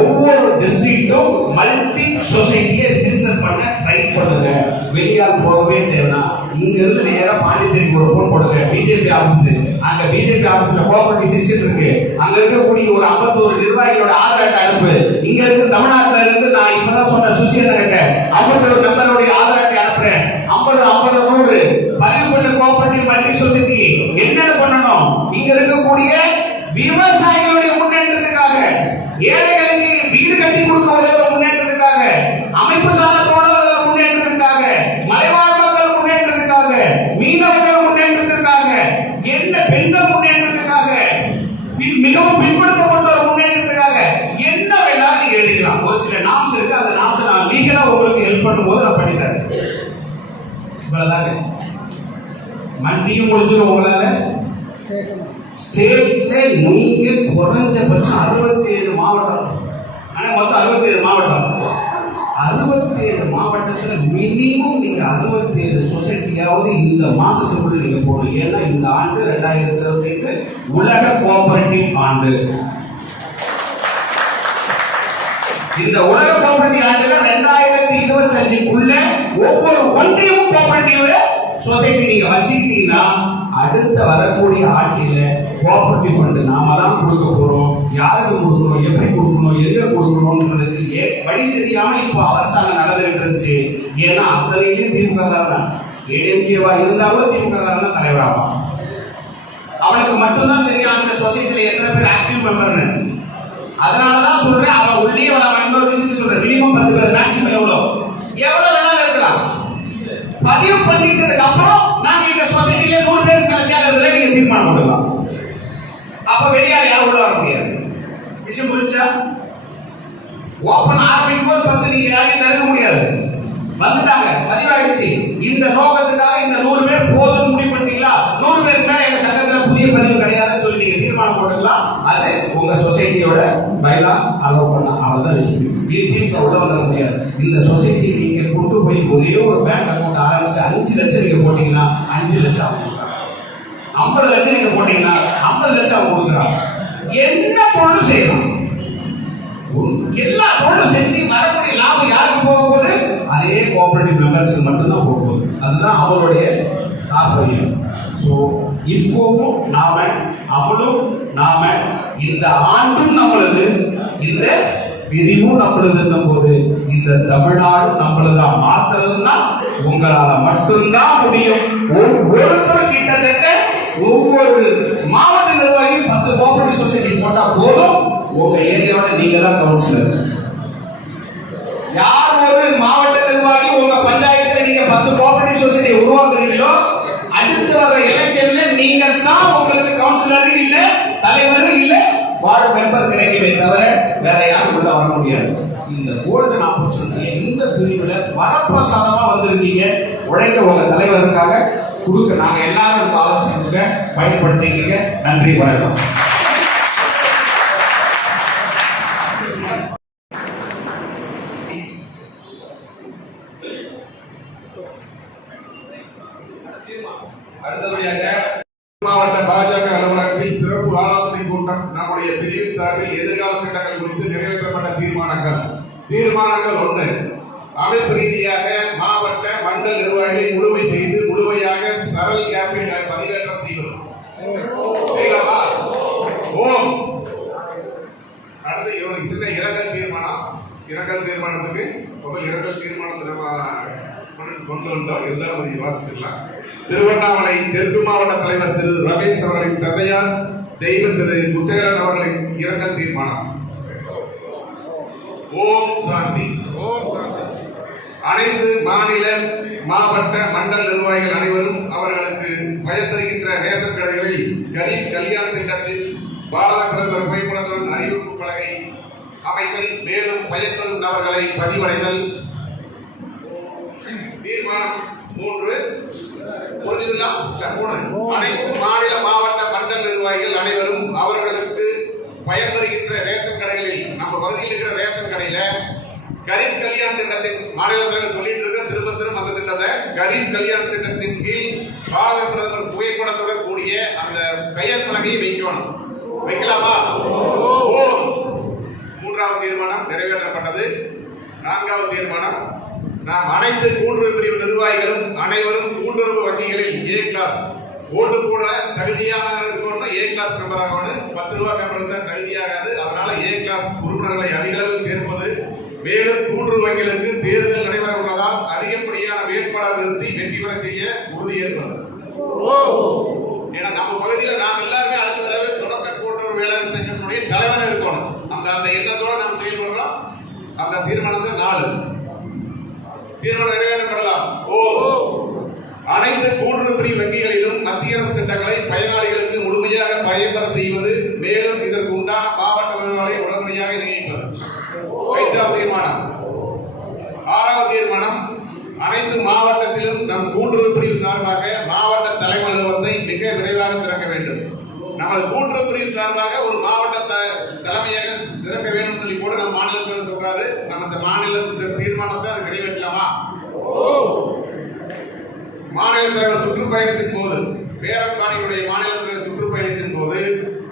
ஒவ்வொரு டிஸ்ட்ரிக்டும் மல்டி சொசைட்டியை ரெஜிஸ்டர் பண்ண ட்ரை பண்ணுங்க. வெளியால் போகவே தேவைன்னா இங்க இருந்து நேரா பாண்டிச்சேரிக்கு ஒரு போன் போடுங்க, பிஜேபி ஆபீஸ். அங்க பிஜேபி ஆபீஸ்ல கோஆபரேட்டிவ் செக்ஷன் இருக்கு, அங்க இருக்கக்கூடிய ஒரு 51 நிர்வாகிகளோட ஆதார் அட்டை அனுப்பு. இங்க இருக்கு தமிழ்நாட்டுல இருந்து நான் இப்பதான் சொன்ன சுசீந்திரன் கிட்ட 51 மெம்பருடைய ஆதார் அட்டை அனுப்புறேன். 50 50 100 பதிவு பண்ண கோஆபரேட்டிவ் மல்டி சொசைட்டி என்னென்ன பண்ணணும்? இங்க இருக்கக்கூடிய விவசாயிகளுடைய முன்னேற்றத்துக்காக, ஏழைகளுக்கு வீடு கட்டி கொடுக்க உதவுற முன்னேற்றத்துக்காக, அமைப்பு சார்ந்த தோழர்கள் முன்னேற்றத்துக்காக, மலைவாழ் மக்கள் முன்னேற்றத்துக்காக, மீனவர்கள் முன்னேற்றத்துக்காக, என்ன பெண்கள் முன்னேற்றத்துக்காக, மிகவும் பின்பற்றப்பட்ட ஒரு முன்னேற்றத்துக்காக என்ன வேணாலும் நீங்க எழுதிக்கலாம். ஒரு சில நாம்ஸ் இருக்கு, அந்த நாம்ஸ் நான் லீகலா உங்களுக்கு ஹெல்ப் பண்ணும்போது நான் பண்ணித்தரேன். இவ்வளவுதாங்க. மண்டியும் முடிஞ்சிடும் உங்களால. ஸ்டேட்ல நீங்க குறைஞ்சபட்சம் 67 மாவட்டம், ஆனா மொத்தம் 67 மாவட்டம். 67 மாவட்டத்துல மினிமம் நீங்க 67 சொசைட்டியாவது இந்த மாசத்துக்குள்ள நீங்க போகணும். ஏன்னா இந்த ஆண்டு 2025 உலக கோஆபரேட்டிவ் ஆண்டு. இந்த உலக கோஆபரேட்டிவ் ஆண்டுல 2025க்குள்ள ஒவ்வொரு ஒன்றியமும் கோஆபரேட்டிவ் சொசைட்டி நீங்க வச்சுக்கிட்டீங்கன்னா அடுத்த வரக்கூடிய ஆட்சியில கோஆபரேட்டிவ் ஃபண்ட் நாம தான் கொடுக்க போறோம். யாருக்கு கொடுக்கணும், எப்படி கொடுக்கணும், எங்க கொடுக்கணும்ன்றதுக்கு வழி தெரியாம இப்போ அரசாங்கம் நடந்துகிட்டு இருந்துச்சு. ஏன்னா அத்தனையும் திமுக காரன், ஏடிஎம்கேவா இருந்தாலும் திமுக காரன் தலைவராகும். அவனுக்கு மட்டும்தான் தெரியும் அந்த சொசைட்டில எத்தனை பேர் ஆக்டிவ் மெம்பர்னு. அதனாலதான் சொல்றேன், அவன் உள்ளே வர இன்னொரு விஷயத்தை சொல்றேன், மினிமம் 10 பேர், மேக்ஸிமம் எவ்வளவு வேணாலும் இருக்கலாம். பதிவு பண்ணிட்டதுக்கு அப்புறம் நாங்க இந்த சொசைட்டில 100 பேருக்கு மேல சேர்றதுல நீங்க தீர்மானம் போடலாம். அப்ப வெளியால யாரும் உள்ள வர முடியாது. விஷயம் புரிஞ்சா? ஓபன் ஆரம்பிக்கும் போது 10 நீங்க யாரையும் தடுக்க முடியாது. வந்துட்டாங்க, பதிவாயிடுச்சு. இந்த நோக்கத்துக்காக இந்த 100 பேர் போதும் முடிவு பண்ணிட்டீங்களா? 100 பேருக்கு மேல எங்க சங்கத்துல புதிய பதிவு கிடையாதுன்னு சொல்லி நீங்க தீர்மானம் போட்டுக்கலாம். அது உங்க சொசைட்டியோட பைலா அலோவ் பண்ண, அவ்வளவுதான் விஷயம். இது தீர்ப்பு உள்ள வந்துட முடியாது. இந்த சொசைட்டி நீங்க கொண்டு போய் ஒரே ஒரு பேங்க் அக்கௌண்ட் ஆரம்பிச்சு 5 லட்சம் நீங்க போட்டீங்கன்னா 5 லட்சம், 50 லட்சம் நீங்க போட்டீங்கன்னா 50 லட்சம் கொடுக்குறாங்க. என்ன பொருள் செய்யணும், எல்லா பொருளும் செஞ்சு வரக்கூடிய லாபம் யாருக்கு போக போகுது? அதே கோஆபரேட்டிவ் மெம்பர்ஸ்க்கு மட்டும்தான் போக போகுது. அதுதான் அவருடைய தாற்பயம். ஸோ இப்போவும் நாம, அவளும் நாம, இந்த ஆண்டும் நம்மளது, இந்த பிரிவும் நம்மளதுன்னும் போது இந்த தமிழ்நாடும் நம்மளதான் மாத்துறதுன்னா உங்களால மட்டும்தான் முடியும். ஒவ்வொருத்தரும் கிட்டத்தட்ட ஒவ்வொரு மாவட்ட நிர்வாகி 10 கோஆபரேட்டிவ் சொசைட்டி போட்டா போதும். உங்க ஏரியாவோட நீங்க தான் கவுன்சிலர். யார் ஒரு மாவட்ட நிர்வாகி உங்க பஞ்சாயத்துல நீங்க 10 கோஆபரேட்டிவ் சொசைட்டி உருவாக்குறீங்களோ அடுத்து வர எலெக்ஷன்ல நீங்க தான் உங்களுக்கு கவுன்சிலர் இல்ல, தலைவர் இல்ல, வார்டு மெம்பர் கிடைக்கவே தவிர வேற யாரும் உள்ள வர முடியாது. இந்த கோல்டன் ஆப்பர்ச்சுனிட்டியை இந்த பிரிவுல வரப்பிரசாதமா வந்திருக்கீங்க. உழைக்க உங்க தலைவருக்காக கொடுக்க நாங்க எல்லாரும் இந்த ஆலோசனை பயன்படுத்திக்கீங்க. நன்றி, வணக்கம். அடுத்தபடியாக மாவட்ட பாஜக அலுவலகத்தில் சிறப்பு ஆலோசனை கூட்டம். நம்முடைய பிரிவின் சார்பில் எதிர்கால திட்டங்கள் குறித்து நிறைவேற்றப்பட்ட தீர்மானங்கள் 1. அமைப்பு ரீதியாக மாவட்ட மண்டல நிர்வாகிகளை முழுமை செய்து முழுமையாக சரல் கேப்பில் பதிவேற்றம் செய்வது. அடுத்து சின்ன இரங்கல் தீர்மானம். இரங்கல் தீர்மானத்துக்கு முதல் இரங்கல் தீர்மானத்தை நம்ம கொண்டு வந்தோம், இருந்தாலும் வாசிச்சிடலாம். திருவண்ணாமலை தெற்கு மாவட்ட தலைவர் திரு ரமேஷ் அவர்களின் தந்தையார் தெய்வ திரு குசேலன் அவர்களின் இரங்கல் தீர்மானம். ஓம் சாந்தி. அனைத்து மாநில மாவட்ட மண்டல நிர்வாகிகள் அனைவரும் அவர்களுக்கு பயன்பெறுகின்ற ரேஷன் கடைகளில் கரீப் கல்யாண திட்டத்தில் பாரத பிரதமர் புகைப்படத்துடன் அறிவிப்பு பலகை அமைத்தல், மேலும் பயன்பெறும் நபர்களை பதிவடைதல். தீர்மானம் 3 புரிஞ்சுதா? 3 அனைத்து மாநில மாவட்ட மண்டல நிர்வாகிகள் அனைவரும் அவர்களுக்கு பயன்பெறுகின்ற ரேஷன் கடைகளில், நம்ம பகுதியில் இருக்கிற ரேஷன் கடையில கரீப் கல்யாண திட்டத்தின் மாநில தலைவர் சொல்லிட்டு இருக்க திரும்ப அந்த திட்டத்தை கரீப் கல்யாண திட்டத்தின் கீழ் பாரத பிரதமர் புகைப்படத்துடன் கூடிய அந்த பெயர் பலகையை வைக்கணும். வைக்கலாமா? மூன்றாவது தீர்மானம் நிறைவேற்றப்பட்டது. 4வது தீர்மானம், நாம் அனைத்து கூட்டுறவு பிரிவு நிர்வாகிகளும் அனைவரும் கூட்டுறவு வங்கிகளில் A கிளாஸ் ஓட்டு போட தகுதியாக இருக்கணும்னா A கிளாஸ் மெம்பர் ஆகணும். 10 ரூபாய் மெம்பர் இருந்தால் தகுதியாகாது. அதனால A கிளாஸ் உறுப்பினர்களை அதிக அளவில் சேர்ப்பது, மேலும் கூட்டுறவு வங்கிகளுக்கு தேர்தல் நடைபெற உள்ளதால் அதிகப்படியான வேட்பாளர் நிறுத்தி வெற்றி பெற செய்ய உறுதியேற்பது. ஏன்னா நம்ம பகுதியில் நாம் எல்லாருமே அடுத்த தடவை தொடக்க கூட்டுறவு வேளாண் சங்கத்தினுடைய தலைவராக இருக்கணும். அந்த எண்ணத்தோட நாம் செயல்படுறோம். அந்த தீர்மானத்தை 4 தீர்மானம் நிறைவேற்றப்படலாம். அனைத்து கூட்டுறவு பிரிவு வங்கிகளிலும் மத்திய அரசு திட்டங்களை பயனாளிகளுக்கு முழுமையாக பயன்பெற செய்வது, மேலும் இதற்கு உண்டான மாவட்ட நிர்வாகிகளை உடனடியாக நியமிப்பது. 5வது தீர்மானம். 6வது தீர்மானம், அனைத்து மாவட்டத்திலும் நம் கூட்டுறவு பிரிவு சார்பாக மாவட்ட தலைமை அலுவலகத்தை மிக விரைவாக திறக்க வேண்டும். நமது கூட்டுறவு பிரிவு சார்பாக ஒரு மாவட்ட தலைமையாக திறக்க வேண்டும் சொல்லி கூட நம்ம மாநிலத்தில் சொல்றாரு. நம்ம இந்த மாநில தீர்மானத்தை அதை நிறைவேற்றலாமா? மாநில தலைவர் சுற்றுப்பயணத்தின் போது, பேரம்பாடியுடைய மாநில தலைவர் சுற்றுப்பயணத்தின் போது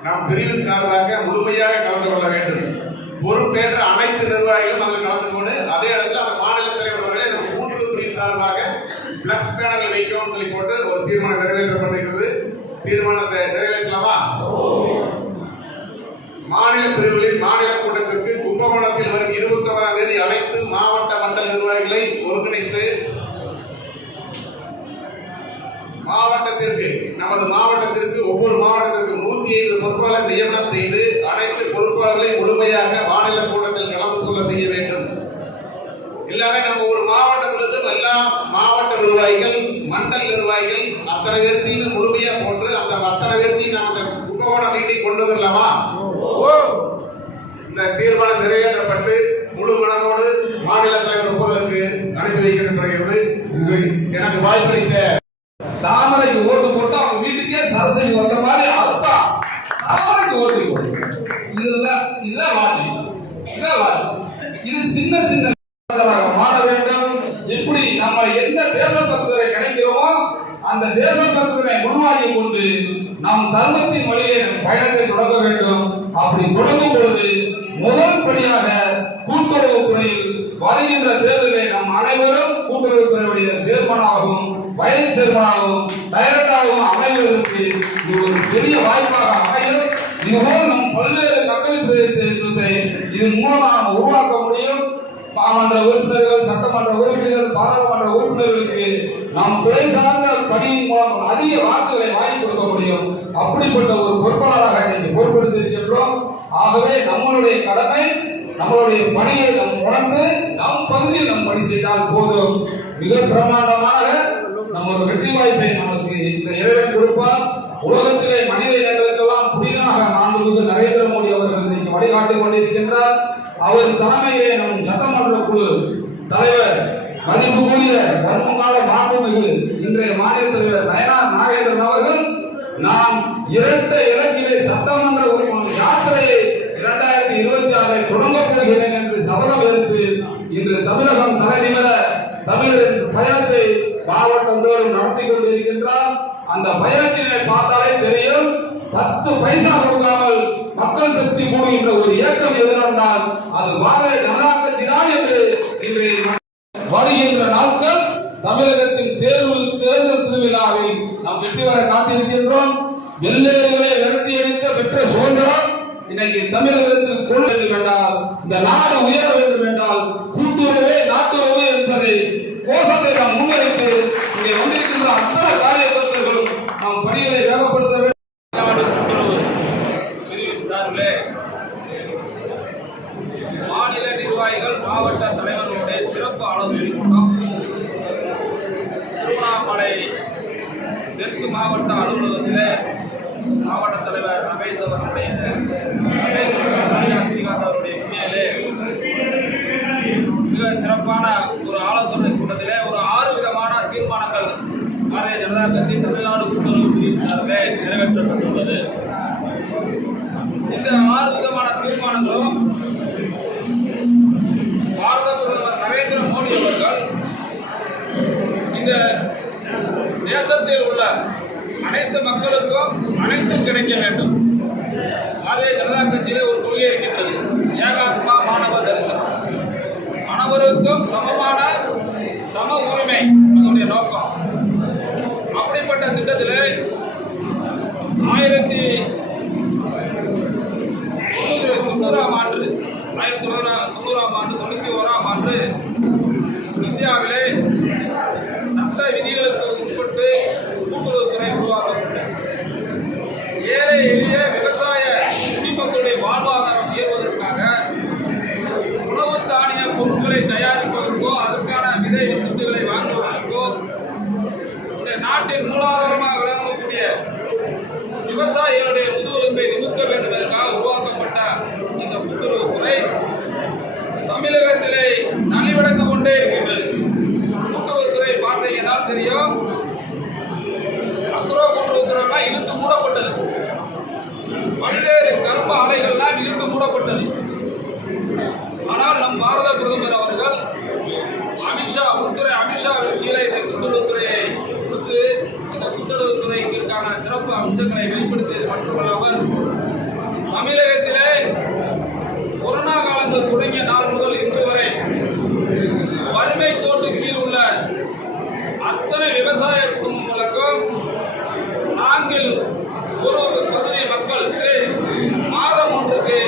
நம் பிரிவின் சார்பாக முழுமையாக கலந்து கொள்ள வேண்டும். பொறுப்பேற்ற அனைத்து நிர்வாகிகளும் அதில் கலந்து கொண்டு அதே இடத்துல அந்த மாநில தலைவர் அவர்களே நம்ம கூட்டுறவு பிரிவு சார்பாக பிளக்ஸ் பேனர்கள் வைக்கிறோம் சொல்லி போட்டு ஒரு தீர்மானம் நிறைவேற்றப்பட்டிருக்கிறது. தீர்மானத்தை நிறைவேற்றலாமா? மாநில பிரிவுகளின் மாநில கூட்டத்திற்கு கும்பகோணத்தில் வரும் 29ஆம் தேதி அனைத்து மாவட்ட மண்டல நிர்வாகிகளை ஒருங்கிணைத்து நமது மாவட்டத்திற்கு ஒவ்வொரு மாவட்டத்திற்கும் 105 பொறுப்பாளர் நியமனம் செய்து அனைத்து பொறுப்பாளர்களை முழுமையாக மாநில கூட்டத்தில் கலந்து கொள்ள செய்ய வேண்டும். இல்லாம நம்ம ஒரு மாவட்டத்திலிருந்து எல்லா மாவட்ட நிர்வாகிகள் மண்டல நிர்வாகிகள் அத்தனை பேர்த்தையும் முழுமையா போட்டு அந்த அத்தனை பேர்த்தையும் நாம் அந்த கும்பகோணம் மீட்டிங் கொண்டு வரலாமா? இந்த தீர்மானம் நிறைவேற்றப்பட்டு முழு மனதோடு மாநில தலைவர் ஒப்புதலுக்கு அனுப்பி வைக்கப்படுகிறது. எனக்கு வாய்ப்பளித்த தாமரைக்கு ஓட்டு போட்டு அவங்க வீட்டுக்கே சரஸ்வதி வந்த மாதிரி அர்த்தம். தாமரைக்கு ஓட்டு போட்டு இதுதான் லாஜிக். இது சின்ன சின்ன மாற வேண்டும். எப்படி நம்ம எந்த தேசபக்தரை கிடைக்கிறோமோ அந்த தேசபக்தரை முன்வாங்கி கொண்டு நம் தர்மத்தின் வழியே பயணத்தை தொடங்க வேண்டும். அப்படி தொடங்கும் பொழுது முதல் படியாக கூட்டுறவுத்துறையில் வருகின்ற தேர்தலில் நம் அனைவரும் கூட்டுறவுத்துறையுடைய சேர்மனாகவும் வயல் சேர்மனாகவும் டைரக்டராகவும் அமைவதற்கு இது ஒரு பெரிய வாய்ப்பாக அமையும். இதுபோல் நம் பல்வேறு மக்கள் பிரதிநிதித்துவத்தை இதன் மூலம் நாம் உருவாக்க முடியும். மாமன்ற உறுப்பினர்கள், சட்டமன்ற உறுப்பினர்கள், பாராளுமன்ற உறுப்பினர்களுக்கு நாம் துறை சார்ந்த பணியின் மூலம் அதிக வாக்குகளை வாங்கி கொடுக்க முடியும். அப்படிப்பட்ட ஒரு பொறுப்பாளராக இன்னைக்கு பொறுப்பெடுத்திருக்கின்றோம். ஆகவே நம்மளுடைய கடமை, நம்மளுடைய பணியை நாம் உணர்ந்து நம் பகுதியில் நம் பணி செய்தால் போதும். மிக பிரமாண்டமாக நம்ம ஒரு வெற்றி வாய்ப்பை நமக்கு இந்த இறைவன் கொடுப்பார். உலகத்திலே மனித இனங்களுக்கெல்லாம் புதிதாக மாண்புமிகு நரேந்திர மோடி அவர்கள் இன்னைக்கு வழிகாட்டிக் கொண்டிருக்கின்றார். அவர் தலைமையிலே நம் சட்டமன்ற குழு தலைவர் மதிப்புக்குரிய பன்முகால மாண்புமிகு இன்றைய மாநில தலைவர் நயனார் நாகேந்திரன் அவர்கள் நாம் இரட்டை இலக்கிலே சட்டமன்ற உறுப்பினர் யாத்திரையை 2026 தொடங்கப் போகிறேன் என்று சபதம் எடுத்து இன்று தமிழகம் தலைநிமிர தமிழரின் பயணத்தை மாவட்டந்தோறும் நடத்தி கொண்டிருக்கின்றார். அந்த பயணத்தினை பார்த்தாலே தெரியும். 10 பைசா கொடுக்காமல் மக்கள் சக்தி கூடுகின்ற ஒரு இயக்கம் எதிர்கொண்டால் அது பாரதிய ஜனதா கட்சி தான் என்று இன்று வருகின்ற நாட்கள் தமிழகத்தின் தேர்தல் திருவிழாவை நாம் வெற்றி பெற காத்திருக்கின்றோம். வெள்ளேறுகளை விரட்டி எடுத்த பெற்ற சுதந்திரம் இன்னைக்கு தமிழகத்தில் கொள்ள வேண்டும் என்றால், இந்த நாடு உயர வேண்டும் என்றால் கூட்டுறவே நாட்டுறவு என்பதை கோஷத்தை நாம் முன்வைத்து இங்கே வந்திருக்கின்ற அத்தனை காரியகர்த்தர்களும் நாம் பணிகளை வேகப்படுத்த வேண்டும். மாவட்ட தலைவர்களுடைய சிறப்பு ஆலோசனை கூட்டம் திருவண்ணாமலை தெற்கு மாவட்ட அலுவலகத்தில் மாவட்ட தலைவர் ரமேஷ் அவர்களுடைய ஸ்ரீகாந்த் அவருடைய முன்னிலையிலே மிக சிறப்பான ஒரு ஆலோசனை கூட்டத்தில் ஒரு 6 விதமான தீர்மானங்கள் பாரதிய ஜனதா கட்சி தமிழ்நாடு கூட்டுறவு பிரிவு சார்பில் நிறைவேற்றப்பட்டுள்ளது. இந்த 6 விதமான தீர்மானங்களும் பாரத பிரதமர் நரேந்திர மோடி அவர்கள் இந்த தேசத்தில் உள்ள அனைத்து மக்களுக்கும் அனைத்தும் கிடைக்க வேண்டும். பாரதிய ஜனதா கட்சியிலே ஒரு கொள்கை இருக்கின்றது, ஏகாத்மா மாணவ தரிசனம், அனைவருக்கும் சமமான சம உரிமை அதனுடைய நோக்கம். அப்படிப்பட்ட திட்டத்தில் 1991ஆம் ஆண்டு இந்தியாவிலே சட்ட விதிகளுக்கு உட்பட்டு கூட்டுறவுத்துறை உருவாக்கப்பட்டது. ஏழை எளிய விவசாய குடிமக்களுடைய வாழ்வாதாரம் உயர்வதற்காக உணவு தானிய பொருட்களை தயாரிப்பதற்கோ அதற்கான விதை வித்துகளை வாங்குவதற்கோ இந்த நாட்டின் மூலாதாரமாக விளங்கக்கூடிய விவசாயிகளுடைய முதுகெலும்பை நிமிர்த்த வேண்டும் என்பதற்காக உருவாக்கப்பட்ட இந்த கூட்டுறவுத்துறை தமிழகத்திலே நலிவடைந்து கொண்டே இருக்கின்றது. கூட்டுறவுத்துறை பார்த்தீங்கன்னா தெரியும், அக்ரோ கூட்டுறவுத்துறைலாம் இழுத்து மூடப்பட்டது, பல்வேறு கரும்பு ஆலைகள்லாம் இழுத்து மூடப்பட்டது. ஆனால் நம் பாரத பிரதமர் அவர்கள் உள்துறை அமித்ஷாவின் கீழே இந்த கூட்டுறவுத்துறையை கொடுத்து இந்த கூட்டுறவுத்துறைக்கான சிறப்பு அம்சங்களை வெளிப்படுத்தியது மட்டுமல்லாமல் தமிழகத்திலே கொரோனா காலத்தில் தொடங்கிய நாள் முதல் இன்று வரை வறுமை கோட்டு கீழ் உள்ள அத்தனை விவசாய குடும்பங்களுக்கும் நாங்கள் ஒரு பகுதி மக்களுக்கு மாதம் ஒன்றுக்கு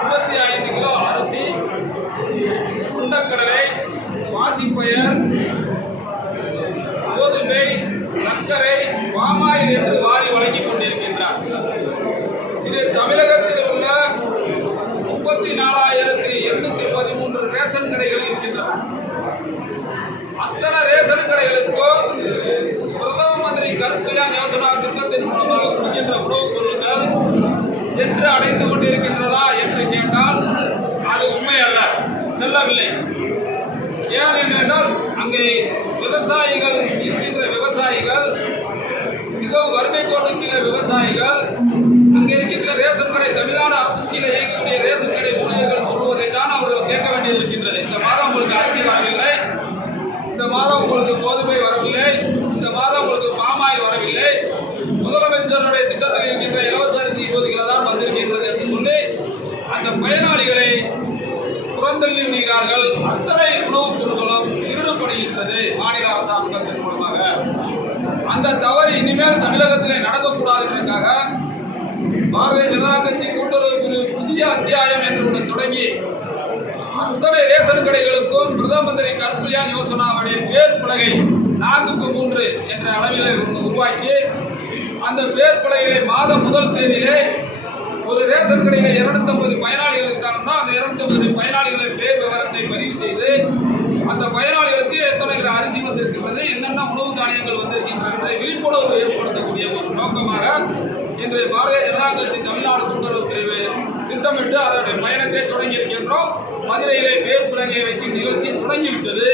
35 கிலோ அரிசி, உண்டக்கடலை, பாசிப்பயர், கோதுமை, சர்க்கரை, பாமாயில் என்று வாரி வழங்கிக் கொண்டிருக்கின்றார். இது தமிழகத்தில் உள்ள 34,813 ரேஷன் கடைகள் இருக்கின்றன. அத்தனை ரேஷன் கடைகளுக்கும் பிரதம மந்திரி கருப்புயான் யோசனா திட்டத்தின் மூலமாக கொடுக்கின்ற உணவுப் பொருட்கள் சென்று அடைந்து கொண்டிருக்கின்றதா என்று கேட்டால் அது உண்மை அல்ல, செல்லவில்லை. ஏன் என்றால் அங்கே விவசாயிகள் இருக்கின்ற விவசாயிகள் மிகவும் வறுமை கோட்டுள்ள விவசாயிகள் அங்கே இருக்கின்ற ரேஷன் கடை தமிழ்நாடு அரசு கீழே இயங்கக்கூடிய ரேஷன் கடை ஊழியர்கள் சொல்வதை தான் அவர்கள் கேட்க வேண்டியது இருக்கின்றது. இந்த மாதம் உங்களுக்கு அரிசி வரவில்லை, இந்த மாதம் உங்களுக்கு கோதுமை வரவில்லை, இந்த மாதம் உங்களுக்கு பாமாயில் வரவில்லை, முதலமைச்சருடைய திட்டத்தில் இருக்கின்ற இலவச அரிசி 20 கிலோ தான் வந்திருக்கின்றது என்று சொல்லி அந்த பயனாளிகளை புறந்தள்ளி விடுகிறார்கள். அத்தனை உணவுப் பொருட்களும் திருடப்படுகின்றது மாநில அரசாங்கத்தின் மூலமாக. அந்த தவறு இனிமேல் தமிழகத்திலே நடக்கக்கூடாது என்பதற்காக பாரதிய ஜனதா கட்சி கூட்டுறவு பிரிவு புதிய அத்தியாயம் என்று தொடங்கி அத்தனை ரேஷன் கடைகளுக்கும் பிரதம மந்திரி கருப்புயான் யோசனாவுடைய பேர் பலகை 4க்கு 3 என்ற அளவில் உருவாக்கி அந்த பேர் பலகைகளை மாதம் முதல் தேதியிலே ஒரு ரேஷன் கடையில 250 பயனாளிகள் இருக்காங்கன்னா அந்த 250 பயனாளிகளின் பேர் விவரத்தை பதிவு செய்து அந்த பயனாளிகளுக்கு எத்தனை கிலோ அரிசி வந்திருக்கிறது, என்னென்ன உணவு தானியங்கள் வந்திருக்கின்றன விழிப்புணர்வு ஏற்படுத்தக்கூடிய ஒரு நோக்கமாக இன்று பாரதிய ஜனதா கட்சி தமிழ்நாடு கூட்டுறவு பிரிவு திட்டமிட்டு அதனுடைய பயணத்தை தொடங்கி இருக்கின்றோம். மதுரையிலே பேர் பலகை வைக்கும் நிகழ்ச்சி தொடங்கிவிட்டது.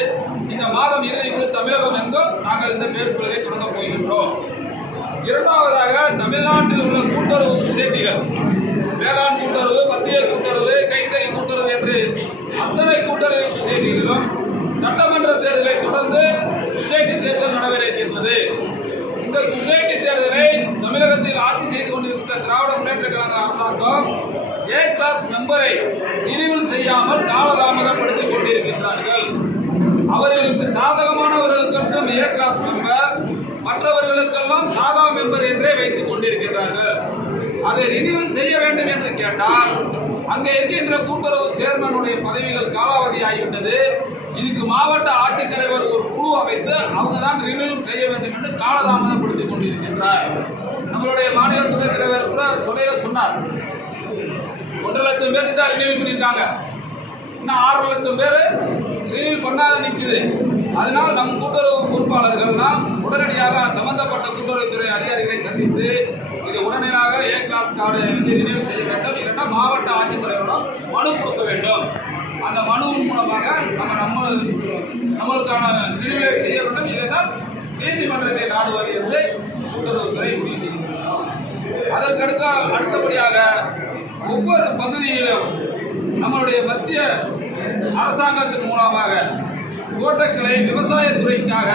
இந்த மாதம் இறுதிக்குள் தமிழகம் எங்கும் நாங்கள் இந்த பேர் பலகை தொடங்க போகின்றோம். இரண்டாவதாக தமிழ்நாட்டில் உள்ள கூட்டுறவு சொசைட்டிகள், வேளாண் கூட்டுறவு, மத்திய கூட்டுறவு, கைத்தறி கூட்டுறவு என்று அத்தனை கூட்டுறவு சொசைட்டிகளிலும் சட்டமன்ற தேர்தலை தொடர்ந்து சொசைட்டி தேர்தல் நடைபெற இருக்கின்றது. இந்த சொசைட்டி தேர்தலை தமிழகத்தில் ஆட்சி செய்து கொண்டிருக்கின்ற திராவிட முன்னேற்ற கழக அரசாங்கம் ஏ கிளாஸ் மெம்பரை ரினிவல் செய்யாமல் காலதாமதப்படுத்திக் கொண்டிருக்கின்றார்கள். அவர்களுக்கு சாதகமானவர்களுக்கு ஏ கிளாஸ் மெம்பர், மற்றவர்களுக்கெல்லாம் சாதா மெம்பர் என்றே வைத்துக் கொண்டிருக்கின்றார்கள். அதை ரினிவல் செய்ய வேண்டும் என்று கேட்டால் அங்கே இருக்கின்ற கூட்டுறவு சேர்மனுடைய பதவிகள் காலாவதி ஆகிவிட்டது. இதுக்கு மாவட்ட ஆட்சித்தலைவர் ஒரு குழு அமைத்து அவங்க தான் ரினிவல் செய்ய வேண்டும் என்று காலதாமதப்படுத்திக் கொண்டிருக்கின்றார். நம்மளுடைய மாநில துணைத் தலைவர் கூட சொல்லையில சொன்னார், 1,00,000 பேருக்கு தான் ரினிவல் பண்ணியிருக்காங்க. இன்னும் 6 லட்சம் பேர் ரினியூல் பண்ணாத நிற்குது. அதனால் நம் கூட்டுறவு பொறுப்பாளர்கள்லாம் உடனடியாக சம்பந்தப்பட்ட கூட்டுறவுத்துறை அதிகாரிகளை சந்தித்து இது உடனடியாக ஏ கிளாஸ் கார்டு ரினியூல் செய்ய வேண்டும், இல்லைன்னா மாவட்ட ஆட்சித்தலைவரிடம் மனு கொடுக்க வேண்டும். அந்த மனுவின் மூலமாக நம்மளுக்கான ரினியூலை செய்ய வேண்டும், இல்லைன்னா நீதிமன்றத்தை நாடுவது என்று கூட்டுறவுத்துறை முடிவு செய்கின்றோம். அடுத்தபடியாக ஒவ்வொரு பகுதியிலும் நம்மளுடைய மத்திய அரசாங்கத்தின் மூலமாக தோட்டக்கலை விவசாயத்துறைக்காக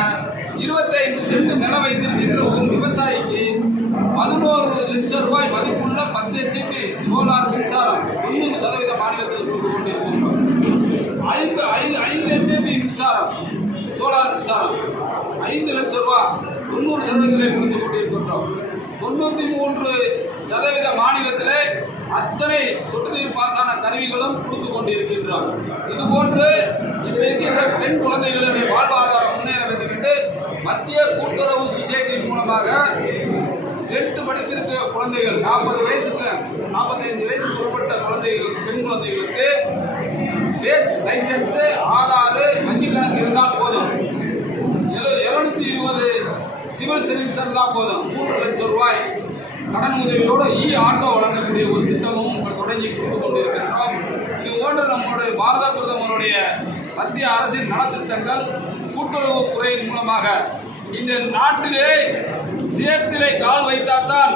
25 சென்ட் நிலம் வைத்திருக்கின்ற ஒரு விவசாயிக்கு 11 லட்சம் ரூபாய் மதிப்புள்ள 10 HP சோலார் மின்சாரம் 90% மானியத்தில் கொடுத்து கொண்டிருக்கின்றோம். 5 HP மின்சாரம் சோலார் மின்சாரம் 5 லட்சம் ரூபாய் 90% கொடுத்து கொண்டிருக்கின்றோம். 93% மாநிலத்திலே அத்தனை சொட்டு நீர் பாசன கருவிகளும் கொடுத்து கொண்டிருக்கின்றோம். இதுபோன்று இப்ப இருக்கின்ற பெண் குழந்தைகளுடைய வாழ்வாதாரம் முன்னேற வேண்டும் என்று மத்திய கூட்டுறவு சொசைட்டியின் மூலமாக 10th படித்திருக்கிற குழந்தைகள் 40 வயசுக்கு 45 வயசுக்கு உட்பட்ட குழந்தைகள் பெண் குழந்தைகளுக்கு பேட்ச் லைசன்ஸ், ஆதார், வங்கி கணக்கு இருந்தால் போதும். 720 சிவில் சர்வீஸ் இருந்தால் போதும். 3 லட்சம் ரூபாய் கடன் உதவியோடு ஆட்டோ வழங்கக்கூடிய ஒரு திட்டமும் தொடங்கி கொடுத்து கொண்டிருக்கின்றோம். இது போன்று நம்முடைய பாரத பிரதமருடைய மத்திய அரசின் நலத்திட்டங்கள் கூட்டுறவுத்துறையின் மூலமாக இந்த நாட்டிலே சேத்திலே கால் வைத்தால்தான்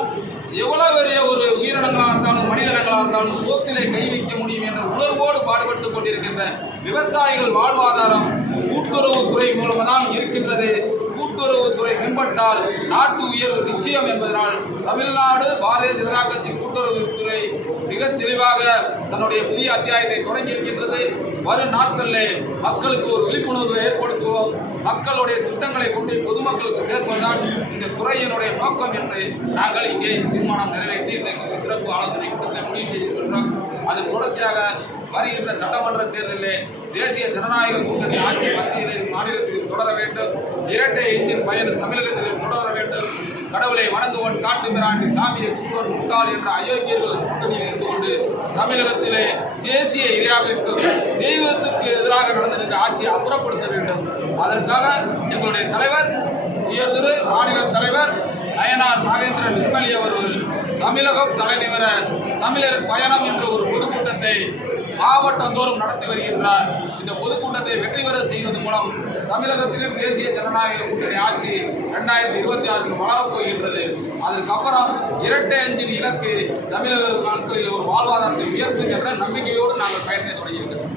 எவ்வளவு பெரிய ஒரு உயிரினங்களாக இருந்தாலும் மனிதர்களாக இருந்தாலும் சோத்திலே கை வைக்க முடியும் என்ற உணர்வோடு பாடுபட்டு கொண்டிருக்கின்ற விவசாயிகள் வாழ்வாதாரம் கூட்டுறவுத்துறை மூலமாக தான் இருக்கின்றது. கூட்டுறவுத்துறை மேம்பட்டால் நாட்டு உயர்வு நிச்சயம் என்பதனால் தமிழ்நாடு பாரதிய ஜனதா கட்சி கூட்டுறவுத்துறை மிக தெளிவாக தன்னுடைய புதிய அத்தியாயத்தை தொடங்கி இருக்கின்றது. வரும் நாட்களில் மக்களுக்கு ஒரு விழிப்புணர்வு ஏற்படுத்துவோம். மக்களுடைய திட்டங்களை கொண்டு பொதுமக்களுக்கு சேர்ப்பதுதான் இந்த துறையினுடைய நோக்கம் என்று நாங்கள் இங்கே தீர்மானம் நிறைவேற்றி இந்த சிறப்பு ஆலோசனை கூட்டத்தில் முடிவு செய்திருக்கின்றோம். அதன் தொடர்ச்சியாக வருகின்ற சட்டமன்ற தேர்தலில் தேசிய ஜனநாயக கூட்டணி ஆட்சி மத்தியில் மாநிலத்தில் தொடர வேண்டும். இரட்டை எஞ்சின் பயணம் தமிழகத்தில் தொடர வேண்டும். கடவுளை வணங்குவன் காட்டு மிராண்டி சாமியை கும்புவன் முட்டாள் என்ற அயோக்கியர்கள் கூட்டணியில் இருந்து கொண்டு தமிழகத்திலே தேசிய இறையாவிற்கும் தெய்வத்திற்கு எதிராக நடந்திருக்கிற ஆட்சியை அப்புறப்படுத்த வேண்டும். அதற்காக எங்களுடைய தலைவர் உயர்திரு மாநில தலைவர் நயனார் நாகேந்திரன் நிர்மலி அவர்கள் தமிழகம் தலைநிமிர தமிழர் பயணம் என்ற ஒரு பொதுக்கூட்டத்தை மாவட்டந்தோறும் நடத்தி வருகின்றார். இந்த பொதுக்கூட்டத்தை வெற்றி பெற செய்வது மூலம் தமிழகத்திலும் தேசிய ஜனநாயக கூட்டணி ஆட்சி 2026 வளரப் போகின்றது. அதற்கப்புறம் இரட்டை எஞ்சின் இலக்கு தமிழக நாட்களில் ஒரு வாழ்வாதாரத்தை உயர்த்தும் என்ற நம்பிக்கையோடு நாங்கள் பயணத்தை தொடங்கியிருக்கிறோம்.